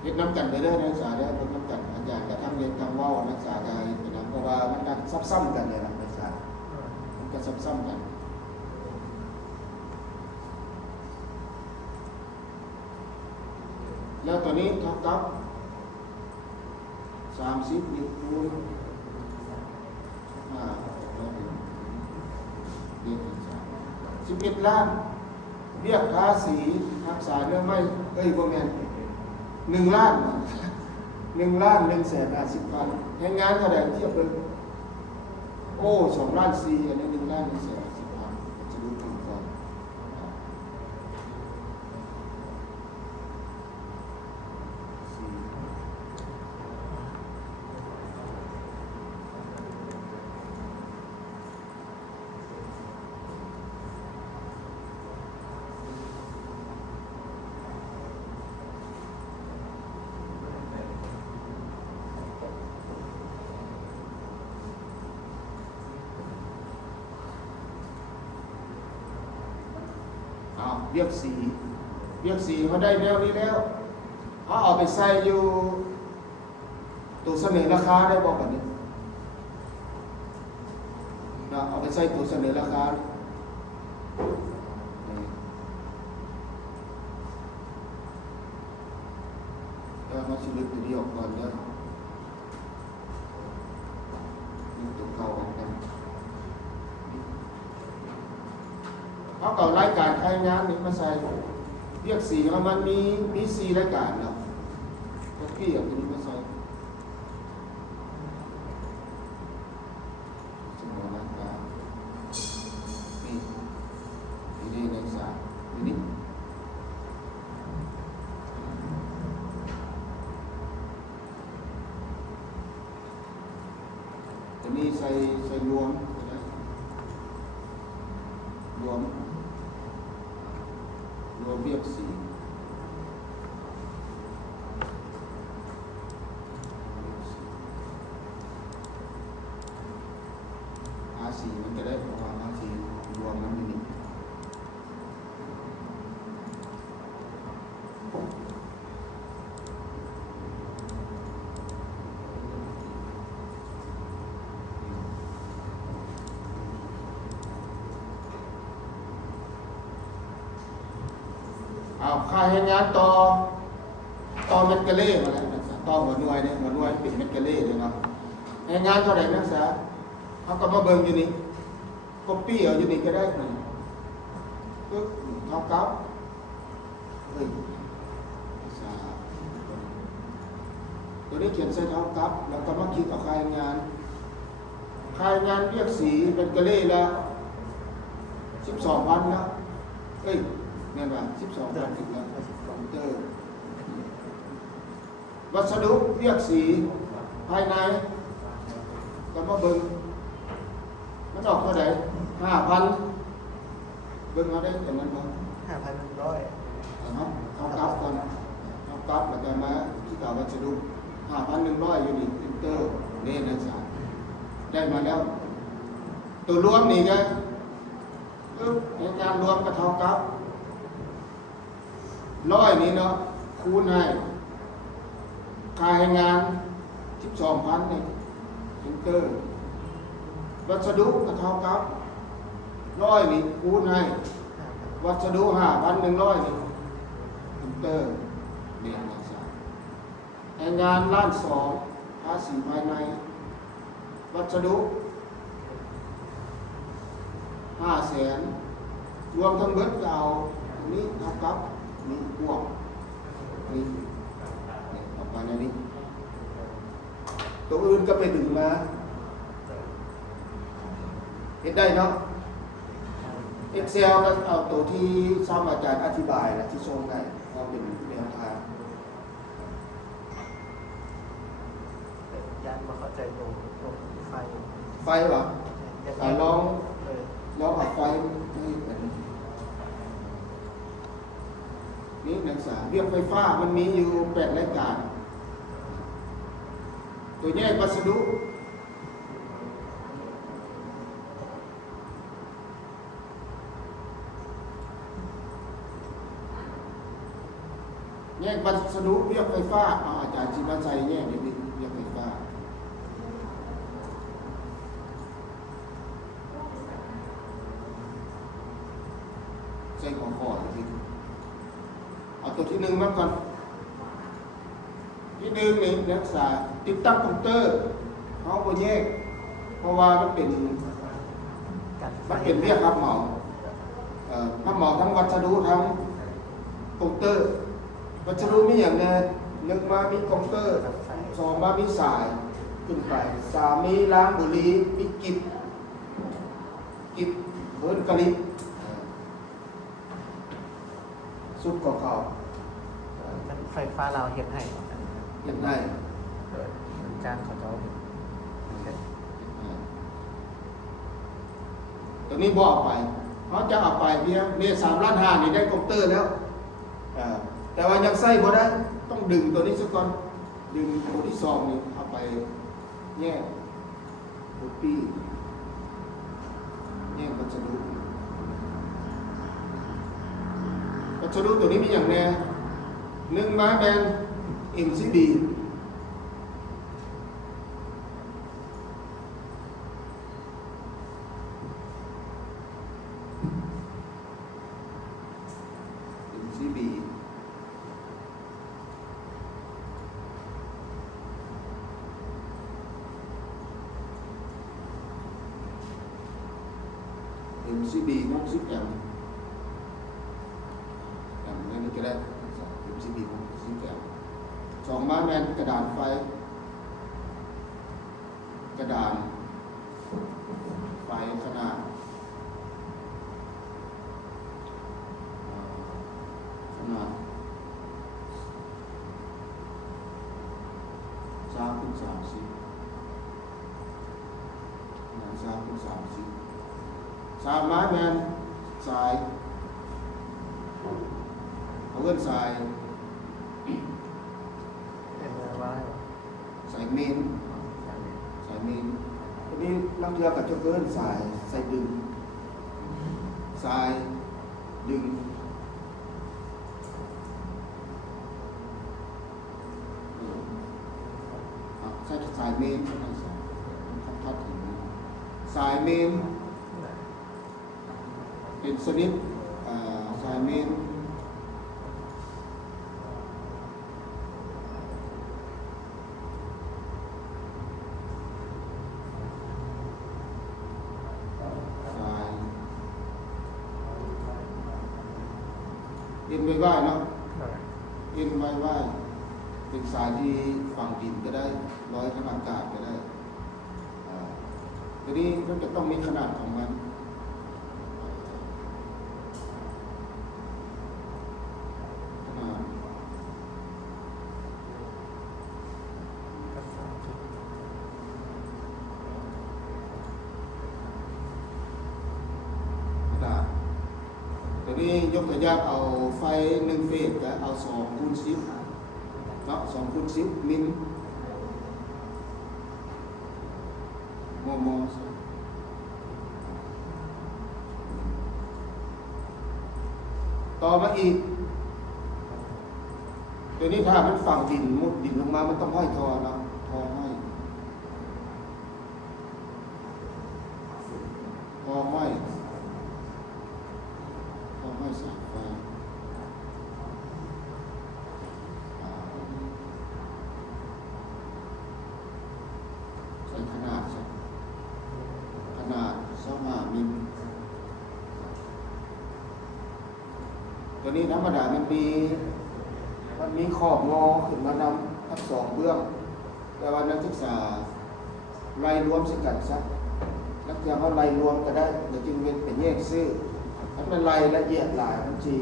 เฮ็ดน้ำกันไปเรื่อยนักศึกษาได้เฮ็ดน้ำกันอาจารย์กระทั่งเรียนทางว่าวนักศึกษาได้เป็นเพราะว่ามันกันซ้ำๆกันเลยนะนักศึกษามันก็ซ้ำๆกันแล้วตัวนี้เท่ากับ30นิ้วคูณ11 ล้านเรียกภาษีรักษาเรื่องไม่บ่แม่น1 ล้าน1,150,000แรงงานเท่าไหร่เทียบเลยโอ้2 ล้าน 4อันนี้1,150,000จะดูถูกก่อนเรียกสีเขาได้แนวนี้แล้วเขาเอาไปใส่อยู่ตัวเสนอราคาได้บอกกันนี้นะเอาไปใส่ตัวเสนอราคาแล้วมาชิลึกตัวนี้ออกก่อนเด้อตัวเก่าออกกันเขาเก่ารายการใช้งานนี่มาใส่เรียกสีของมันมี4 รายการเนาะก็เกี่ยวกับนี้มาใส่สมมติรายการนี่นักศึกษานี่ตัวนี้ใส่รวมเรียกสีR4มันจะได้เพราะว่า R4 รวมมันนี่ค่าแรงงานต่อเม็ดกะเล่มาแล้วต่อหัวหน่วยเนี่ยหัวหน่วยปิดเม็ดกะเล่เลยเนาะแรงงานเท่าไหร่นักศึกษาเขาก็มาเบิ่งอยู่นี่ก๊อปปี้เอาอยู่นี่ก็ได้ก็เท่ากับตัวนี้เขียนใส่เท่ากับแล้วก็มาคิดเอาค่าแรงงานเรียกสีเป็นกะเล่ละ12,000แล้วเนี่ยว่า12,000อีกแล้ววัสดุเรียกสีภายในก็มาเบิ่งมันออกเท่าไหร่ 5,000เบิ่งเอาได้อย่างนั้นบ่ 5,100เอากับก่อนเอากับแล้วก็มาที่ต่อวัสดุ 5,100อยู่นี่อินเตอร์นี่นักศึกษาได้มาแล้วตัวรวมนี่ก็ในการรวมกระเท่ากับ100นี่เนาะคูณให้ค่าแรงงาน 12,000นี่อินเตอร์วัสดุกระเท่ากับ100นี่คูณให้วัสดุ 5,100นี่อินเตอร์เนี่ยนักศึกษาแรงงาน1,200,000ภาษีภายในวัสดุ500,000รวมทั้งเบิดเอาอันนี้เท่ากับนี่บวกนี่ออกมาในนี้ตัวอื่นก็ไปดึงมาเห็นได้เนาะ Excel ก็เอาตัวที่ซ้ำอาจารย์อธิบายและที่ชงได้เอาเป็นแนวทาง ยันมาเข้าใจตัวไฟ ไฟวะลองเอาไฟนี่เป็นนี่นักศึกษาเรียกไฟฟ้ามันมีอยู่8รายการตัวแยกวัสดุแยกวัสดุเรียกไฟฟ้าอาจารย์จิมาใจแยกเรียกไฟฟ้าใช้ของก่อนสิเอาตัวที่1มาก่อนที่1นี่นักศึกษาติดตั้งคอมพิวเตอร์เขาบ่แยกเพราะว่ามันเป็นเรียกรับเหมารับเหมาทั้งวัสดุทั้งคอมพิวเตอร์วัสดุมีอย่างแน่1มามีคอมพิวเตอร์2มามีสายขึ้นไป3มีล้างบุหรี่มีกิบเบิร์นกะลิบสุดของเขา ไฟฟ้าเราเห็นให้ เห็นได้ จ้างเขาจะ ตัวนี้บอกไปเขาจะเอาไปเพียงเนี่ย3,500,000นี่ได้คอมพิวเตอร์แล้วแต่ว่ายังใส่บ่ได้ต้องดึงตัวนี้สักก่อนดึงตัวที่2นี่เอาไปแยกตัวปีแยกวัสดุตัวนี้มีอย่างแน่1ไม้แบน MCB 60 แอมป์นั่นก็ได้ MCB 60 แอมป์2ไม้แบนกระดานไฟขนาด3x30 3 ไม้แมนสายเอาเงินสายสายเมนทีนี้ลังเรือกับเจ้าเกินสายดึงสายดึงใช่สายเมนทัดถึงสายเมนเป็นสนิทสายเมนเอ็นไว้ว่าเนาะเอ็นไว้ว่าเป็นสายที่ฝังดินก็ได้ร้อยทางอากาศก็ได้ทีนี้มันจะต้องมีขนาดของมันนี่ยกตัวอย่างเอาไฟ1 เฟสก็เอา2 คูณ 10เนาะ2 คูณ 10 มิล มต่อมาอีกตัวนี้ถ้ามันฝังดินมุดดินลงมามันต้องห้อยทอเนาะทอห้อยสายไฟใส่ขนาด25 มิลตัวนี้ธรรมดามันมีขอบงอขึ้นมานำทั้งสองเบื้องแต่ว่านักศึกษาไล่รวมสิกันซะนักเรียนเขาไล่รวมก็ได้เดี๋ยวจึงเป็นแยกซื่อถ้ามันไล่ละเอียดหลายมันจี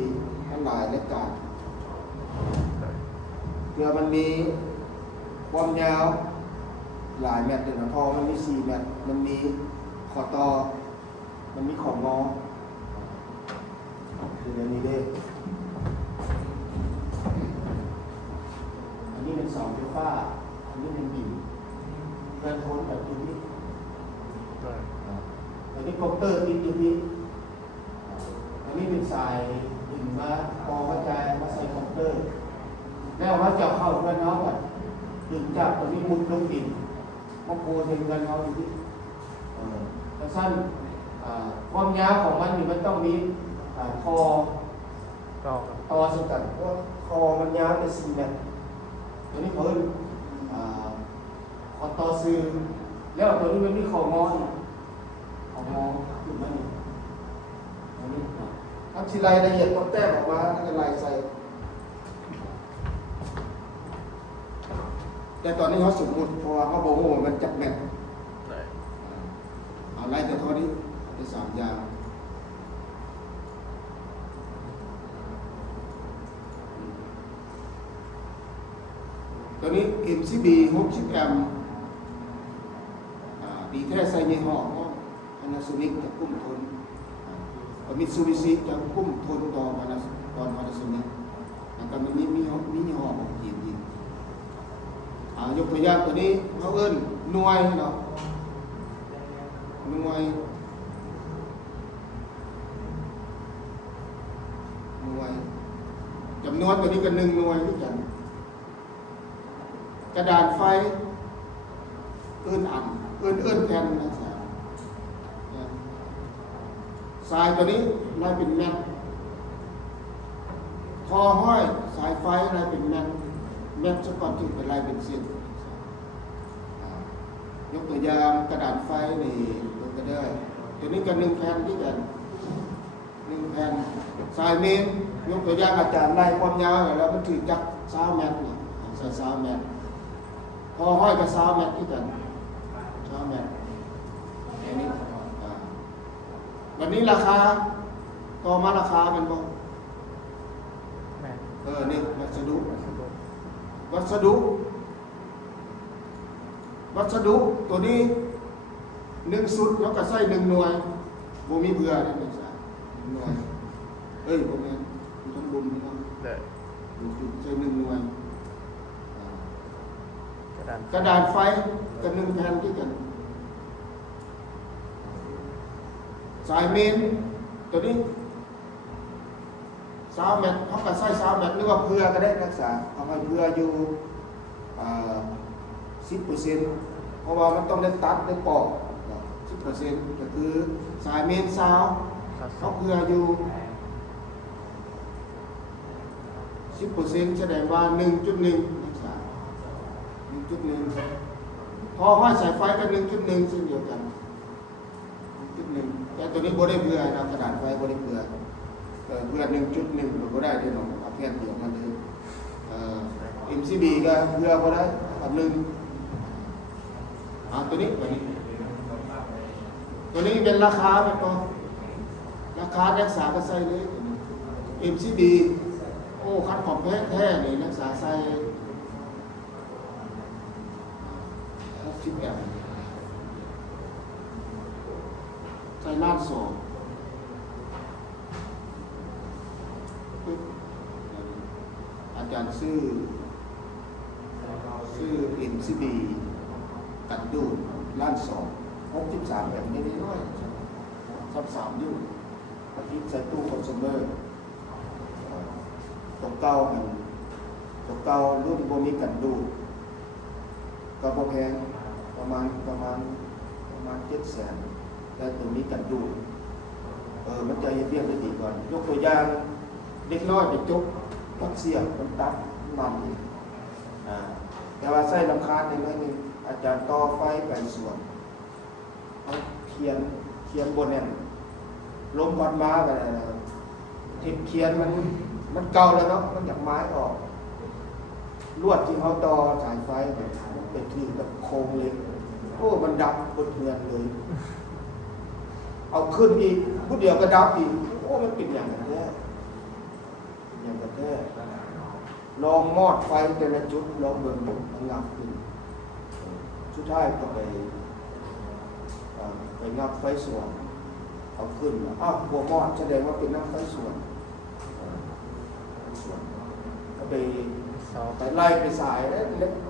มันหลายและการเพื่อมันมีความยาวหลายเมตรถึงพอมันมี4 เมตรมันมีขอต่อมันมีของงอคืออันนี้เด้อันนี้เป็นเสาไฟฟ้าอันนี้เป็นบิ่มเงินพ้นแบบนี้อันนี้คอมเตอร์ติดอยู่นี่อันนี้เป็นสายบิ่มมาพอกระจายมาใส่คอมเตอร์แล้วว่าจะเข้าเงินเขาแบบดึงจากตัวนี้มุดลงดินมาโคเทเงินเขาอยู่ที่แต่สั้นความยาวของมันมันต้องมีคอต่อสกัดเพราะคอมันยาวเป็น4 เมตรตัวนี้เขาคอต่อซื้อแล้วตัวนี้มันมีของอขึ้นมานี่อันนี้ทำทีไรละเอียดต้องแต้มออกมาแล้วก็ลายใส่แต่ตอนนี้เขาสมมุติเพราะว่าเขาบอกว่ามันจับแมทเอาไล่แต่เท่านี้เป็น3 อย่างตัวนี้ MCB 60 แอมป์ดีแท้ใส่ยี่ห้อPanasonic จะกุ้มทนMitsubishi จะกุ้มทนต่อPanasonic แล้วก็มันมียี่ห้อของจีนอีกยกตัวอย่างตัวนี้เขาเอิ้นหน่วยเนาะหน่วยจำนวนตัวนี้ก็1 หน่วยด้วยกันกระดาษไฟเอิ้นแผ่นนะครับสายตัวนี้ลายเป็นแมททอห้อยสายไฟลายเป็นแมทสปอตจึงเป็นลายเป็นเส้นยกตัวอย่างกระดาษไฟนี่ก็ได้ตัวนี้ก็1 แผ่นที่กัน1 แผ่นสายเมนยกตัวอย่างอาจารย์ไล่ความยาวแล้วมันถือจัก20 เมตรนี่ใส่20 เมตรพอห้อยกับ20 เมตรที่กัน20 เมตรอันนี้วันนี้ราคาต่อมาราคาเป็นบ่นี่วัสดุตัวนี้1 สุดแล้วก็ใส่1 หน่วยบ่มีเบื่อได้1 หน่วยบ่แม่นอยู่ทั้งบนนี่เนาะใส่1 หน่วยกระดาษไฟกับ1 แผ่นที่กันสายเมนตัวนี้20 เมตรเขาก็ใส่20 เมตรหรือว่าเพื่อก็ได้รักษาเอาไปเพื่ออยู่10% เพราะว่ามันต้องได้ตัดได้ปอก 10% ก็คือสายเมน20เขาเพื่ออยู่ 10% แสดงว่า 1.1 รักษา 1.1 พอห้อยสายไฟก็ 1.1 เช่นเดียวกัน 1.1 แต่ตัวนี้บ่ได้เพื่อนะกระดาษไฟบ่ได้เพื่อ 1.1 ก็ได้ด้วยเนาะเอาแผ่นเดียวมาเลยMCB ก็เพื่อบ่ได้กับ1ตัวนี้เป็นราคาเป็นตัวราคานักศึกษาก็ใส่เลย MCB คันของแท้นี่นักศึกษาใส่60 แอมป์ใส่ล้าน2อาจารย์ซื้อ MCB กันดูดล้าน2 63แบบนี้น้อย33อยู่อาทิตย์ใส่ตู้คอนซูเมอร์ตัวเก่ารุ่นบ่มีกันดูดก็บ่แพงประมาณ700,000แต่ตัวนี้กันดูดมันจะเฮ็ดเรียกได้ดีกว่ายกตัวอย่างเด็กน้อยไปจุกปักเสียบมันตัดมันนี่แต่ว่าใส่ลำคาญนิดนึงอาจารย์ต่อไฟไปส่วนเอาเขียนบนเนี่ยลมพัดมาไปนะครับทิศเขียนมันเก่าแล้วเนาะมันอยากไม้ออกลวดที่เขาต่อสายไฟเนี่ยมันเป็นที่แบบโครงเล็กโอ้มันดับบนเทือนเลยเอาขึ้นอีกผู้เดียวก็ดับอีกโอ้มันเป็นอย่างนั้นแท้ลองมอดไฟแต่ละจุดลองเบิ่งมันงับขึ้นสุดท้ายก็ไปงับไฟส่วนเอาขึ้นอ้าวหัวมอดแสดงว่าเป็นน้ำไฟส่วนก็ไปไล่ไปสาย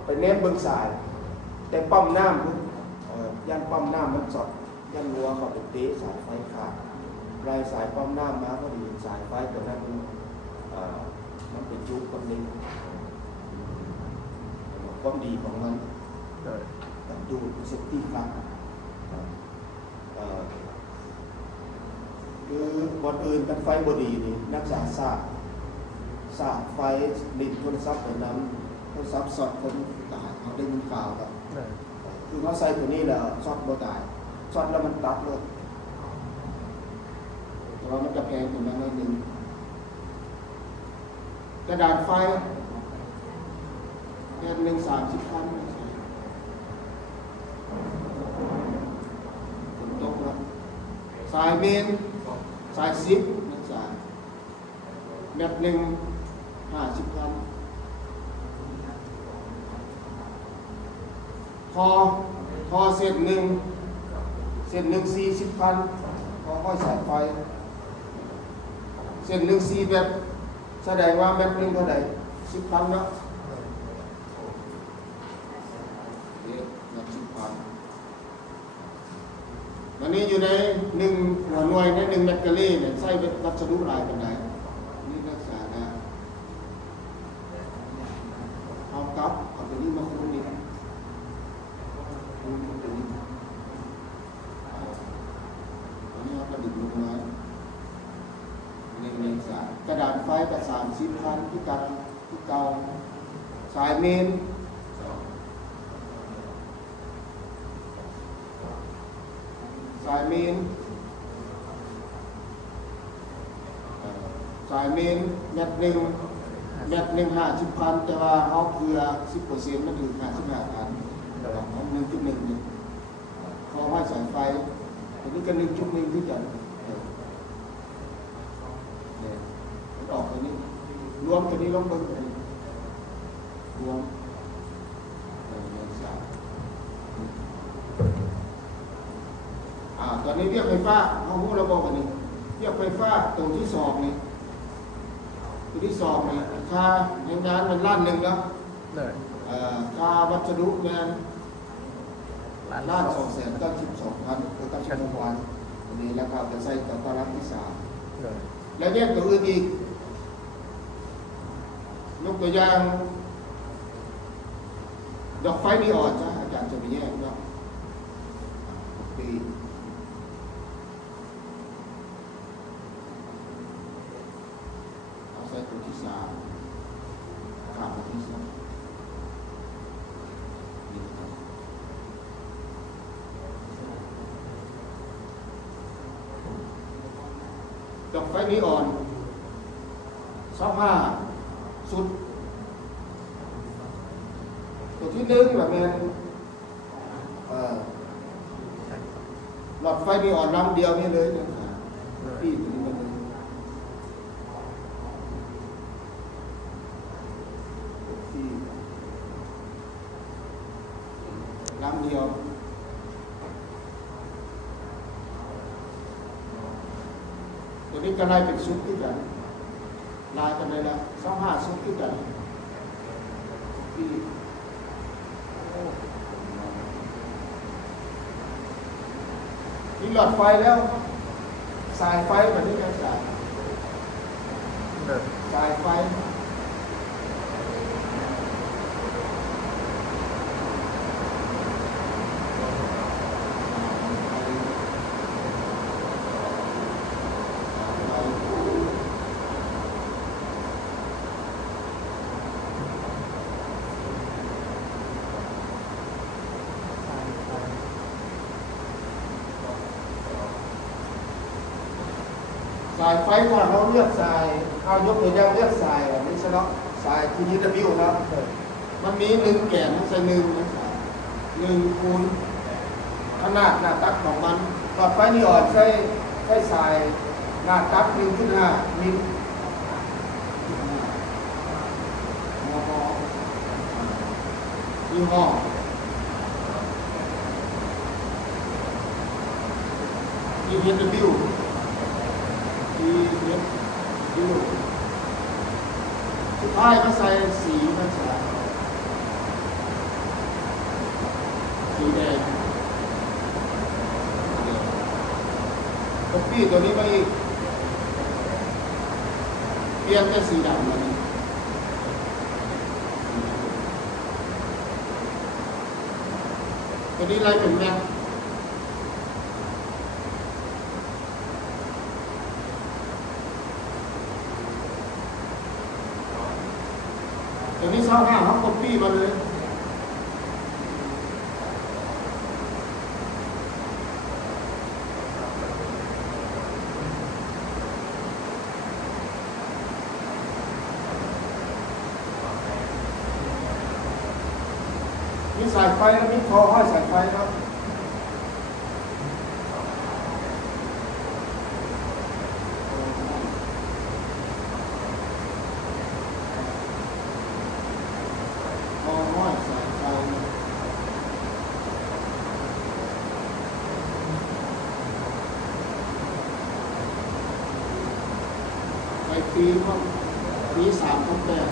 ไปเน้นเบิ่งสายแต่ปั๊มน้ำย่านปั๊มน้ำมันสดย่านรัวเขาไปเตะสายไฟขาดไล่สายปั๊มน้ำมาพอดีสายไฟตัวนั้นมันเป็นจุกคนนึงความดีของมันดูเซฟตี้ครับคือบนอื่นกันไฟบดีนี่นักศึกษาสาดไฟลิดโทรศัพท์แบบนั้นโทรศัพท์สอดคนตายเขาได้ยินข่าวครับคือเขาใส่ตัวนี้แล้วช็อตบ่ตายช็อตแล้วมันตัดเลยแต่ว่ามันจะแพงตรงนั้นนิดนึงกระดาษไฟแผ่นหนึ่ง30,000ฝนตกแล้วสายเมนสายซิปนักศึกษาแมตหนึ่ง50,000พอเส้นหนึ่ง40,000พอห้อยสายไฟเส้นหนึ่ง4แบบแสดงว่าแมตหนึ่งเท่าไหร่10,000แล้วแมต10,000วันนี้อยู่ใน1หัวหน่วยใน1แมตกะลี่เนี่ยใช้วัสดุหลายปานใดนี่รักษาได้เอาตัวนี้มาคูณนี่คูณตัวนี้อันนี้เอากระดิกลงมา1 3กระดาษไฟกับ30,000ที่กันที่เก่าสายเมนแมตหนึ่ง50,000แต่ว่าเขาเกลือ 10% มันถึง55,000ของ1.1นี่พอให้สายไฟอันนี้ก็1.1ที่จะเนี่ยมันออกตัวนี้รวมตัวนี้ลงเบิ่งรวมตอนนี้เรียกไฟฟ้าเขาพูดระบบกันนี่เรียกไฟฟ้าตัวที่2นี่ตัวที่2นี่ค่าในงานมันล้านหนึ่งแล้วค่าวัสดุงานล้าน292,000คือตั้งชั่วโมงวันวันนี้แล้วก็จะใส่ต่อตารางที่3แล้วแยกตัวอื่นอีกยกตัวอย่างดอกไฟนีออนจ้ะอาจารย์จะไปแยกเนาะปีใส่ตัวที่3ขาดตัวที่3ดอกไฟนีออน25สุดตัวที่1แบบนี้หลอดไฟนีออนลำเดียวนี่เลยนะครับพี่ตัวนี้มันลำเดียวตัวนี้ก็ไล่เป็นซุปที่กันลายกันเลยละ25ซุปที่กันที่ มีหลอดไฟแล้วสายไฟแบบนี้นะสาย เดิน สายไฟสายไฟถ้าเราเลือกสายเอายกตัวอย่างเลือกสายแบบนี้ใช่ไหมสายที่ยึดระเบียวนะ เดิน มันมีหนึ่งแก่นใส่หนึ่งนะหนึ่งคูณขนาดหน้าตัดของมันหลอดไฟนี่อ่อนใช้สายหน้าตัด1.5 มิลมมยี่ห้อEHWสุดท้ายก็ใส่สีภาษาสีแดงก๊อปปี้ตัวนี้ไปอีกเปลี่ยนเป็นสีดำมันตัวนี้ไล่เป็นแม็กตัวนี้25เขาก๊อปปี้มาเลยมีสายไฟแล้วมีคอห้อยสายไฟครับคอห้อยสายไฟไฟฟรีก็มี3ต้นแบบ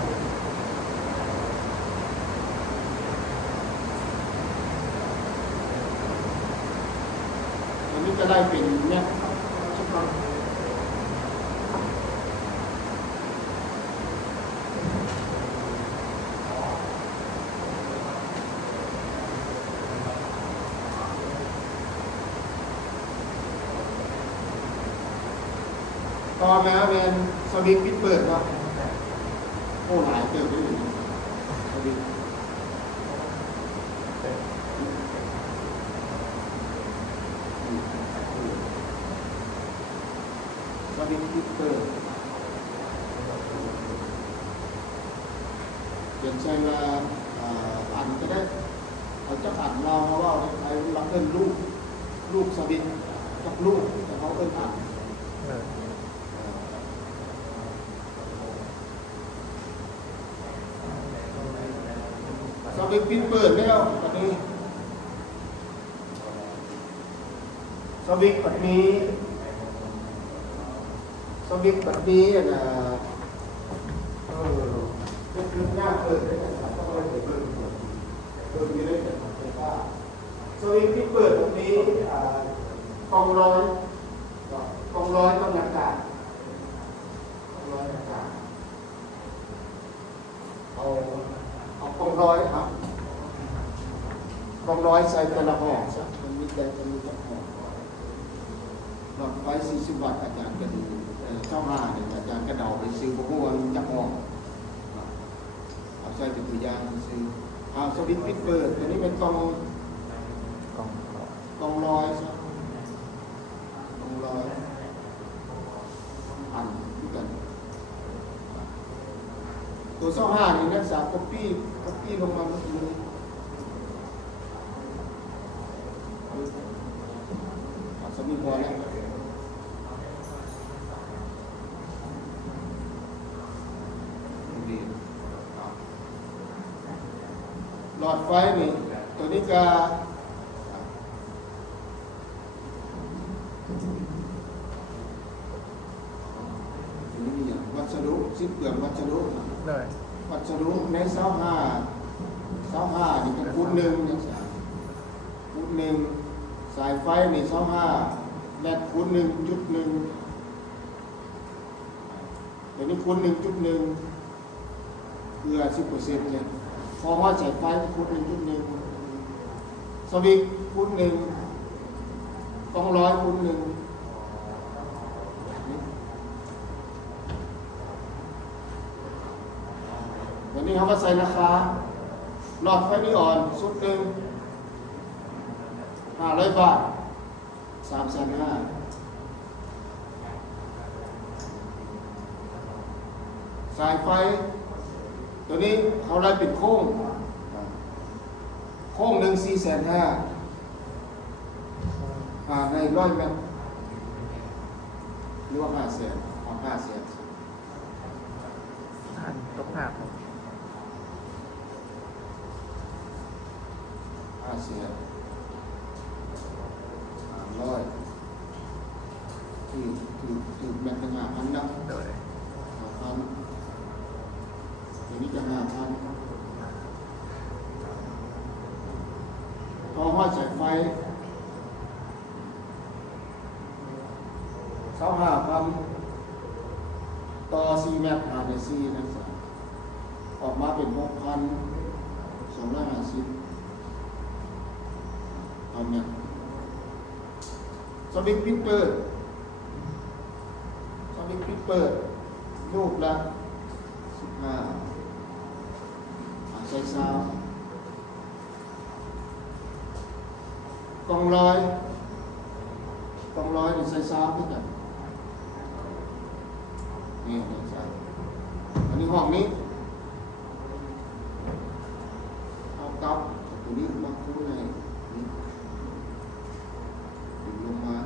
อันนี้จะได้เป็นแม็กใช่ไหมตอนมาเป็นสวิตช์ปิดเปิดเนาะโอ้หลายเติมด้วยสวิตช์สวิตช์ปิดเปิดเดี๋ยวใช้มาอันก็ได้เขาจะอันเราว่าใครรับเอิ้นลูกสวิตช์กับลูกแต่เขาเอิ้นอัน เดิน สวิตช์ปิดเปิดแล้วตอนนี้สวิตช์แบบนี้สวิตช์แบบนี้นะจะคือหน้าเปิดได้แต่ต้องไปเปิดอยู่ได้แต่ไฟฟ้าสวิตช์ปิดเปิดแบบนี้กองร้อยต้องอากาศกองร้อยอากาศเอากองร้อยครับกองร้อยใส่แต่ละห้องซะมันมีแต่จะมีแต่ห้องหลอดไฟ40 วัตต์อาจารย์ก็ดูเจ้า5เนี่ยอาจารย์ก็เดาไปซื้อพวกมันจะห้องเอาใส่เป็นตัวอย่างซื้อเอาสวิตช์ปิดเปิดตัวนี้เป็นกอง กล่อง กองร้อยซะกองร้อยอันด้วยกันตัว25นี่นักศึกษาก๊อปปี้ลงมาเมื่อกี้นี้สมิพอแล้วหลอดไฟนี่ตัวนี้ก็วัสดุสิ้นเปลืองวัสดุ เดิน วัสดุใน25นี่ก็คูณ1อย่างคูณ1สายไฟนี่25 แบตคูณ 1.1 เดี๋ยวนี้คูณ 1.1 เพื่อ 10% เนี่ยพอห้อยสายไฟคูณ 1.1 สวิตช์คูณ 1 200 คูณ 1 วันนี้เขาก็ใส่ราคาหลอดไฟนีออนสุดหนึ่ง500 บาท 3,500,000 สายไฟตัวนี้เขาไล่เป็นโค้งหนึ่ง450,000ใน100 เมตรหรือว่า500,000 เอา500,000 อันตกหัก 500,000 500คือแบตตั้ง5,000นะ โดย 5,000ตัวนี้จะ5,000พอห้อยสายไฟ25,000ต่อ4 เมตรหาใน4นะจ๊ะออกมาเป็น 6,250 ต่อเมตรสวิตช์ปิดเปิดลูกละ15ใส่ซาวกองร้อยนี่ใส่ซาวด้วยกันนี่ใส่อันนี้ห้องนี้เอากับตัวนี้มาคู่ในนี่ดึงลงมา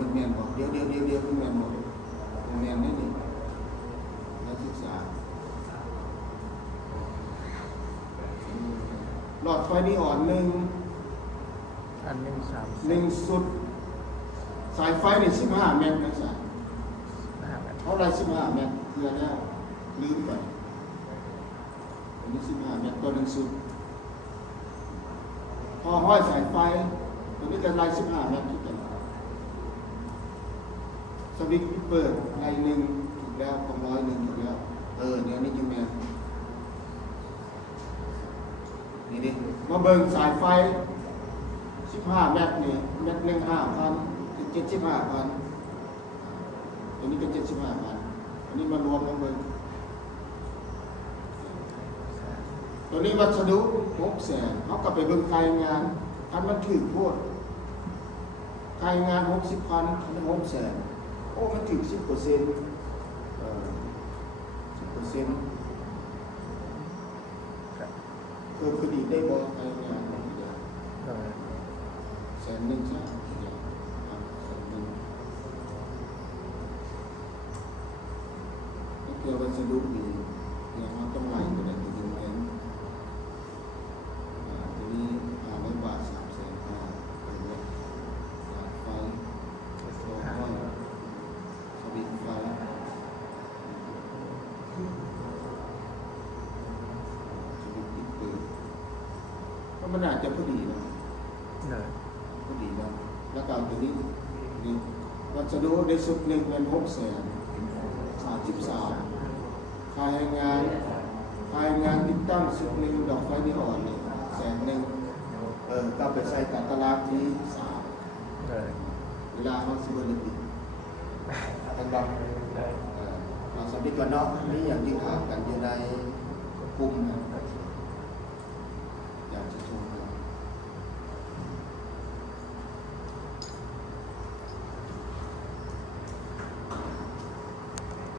มันแมนบอกเดี๋ยวมันแมนบอกมันแมนนี่นี่นักศึกษาหลอดไฟนีออนหนึ่ง อันหนึ่งสุดสายไฟนี่15 เมตรนะจ๊ะ 5 เมตร เท่าไร15 เมตรเพื่อแล้วลืมไปอันนี้15 เมตรตัวหนึ่งสุดพอห้อยสายไฟตัวนี้จะไล่15 เมตรทุกตัวสวิตช์เปิดไล่1ถูกแล้วของ101ถูกแล้วเนี่ยนี่จึงแมนนี่ดิมาเบิ่งสายไฟ15 เมตรนี่เมตรหนึ่ง5,000 ถึง 75,000 ตัวนี้เป็น 75,000 อันนี้มารวมลงเบิ่งตัวนี้วัสดุ600,000เขากลับไปเบิ่งรายงานคันมันถือโพดรายงาน 60,000 คัน600,000โอ้มันถึง 10% 10% คือดีได้บ่รายงาน โดย 100,000ใช่เกี่ยวกับวัสดุดีอย่างเราต้องไล่ตัวไหนตัวหนึ่งเองตัวนี้500 บาท 3,500,000ตัวนี้ไฟโซ่ห้อยสวิตช์ไฟสวิตช์ปิดเปิดก็มันอาจจะพอดีนะ โดย พอดีนะแล้วก็ตัวนี้นี่วัสดุได้สุดหนึ่งเป็น633,000ค่าแรงงานติดตั้งสุดหนึ่งดอกไฟนีออนนี่100,000ก็ไปใส่ตารางที่3 โดย เวลาเขาซื้อเลยติดกันดอก โดย เราสำนึกก่อนเนาะนี่อย่างที่ถามกันอยู่ใน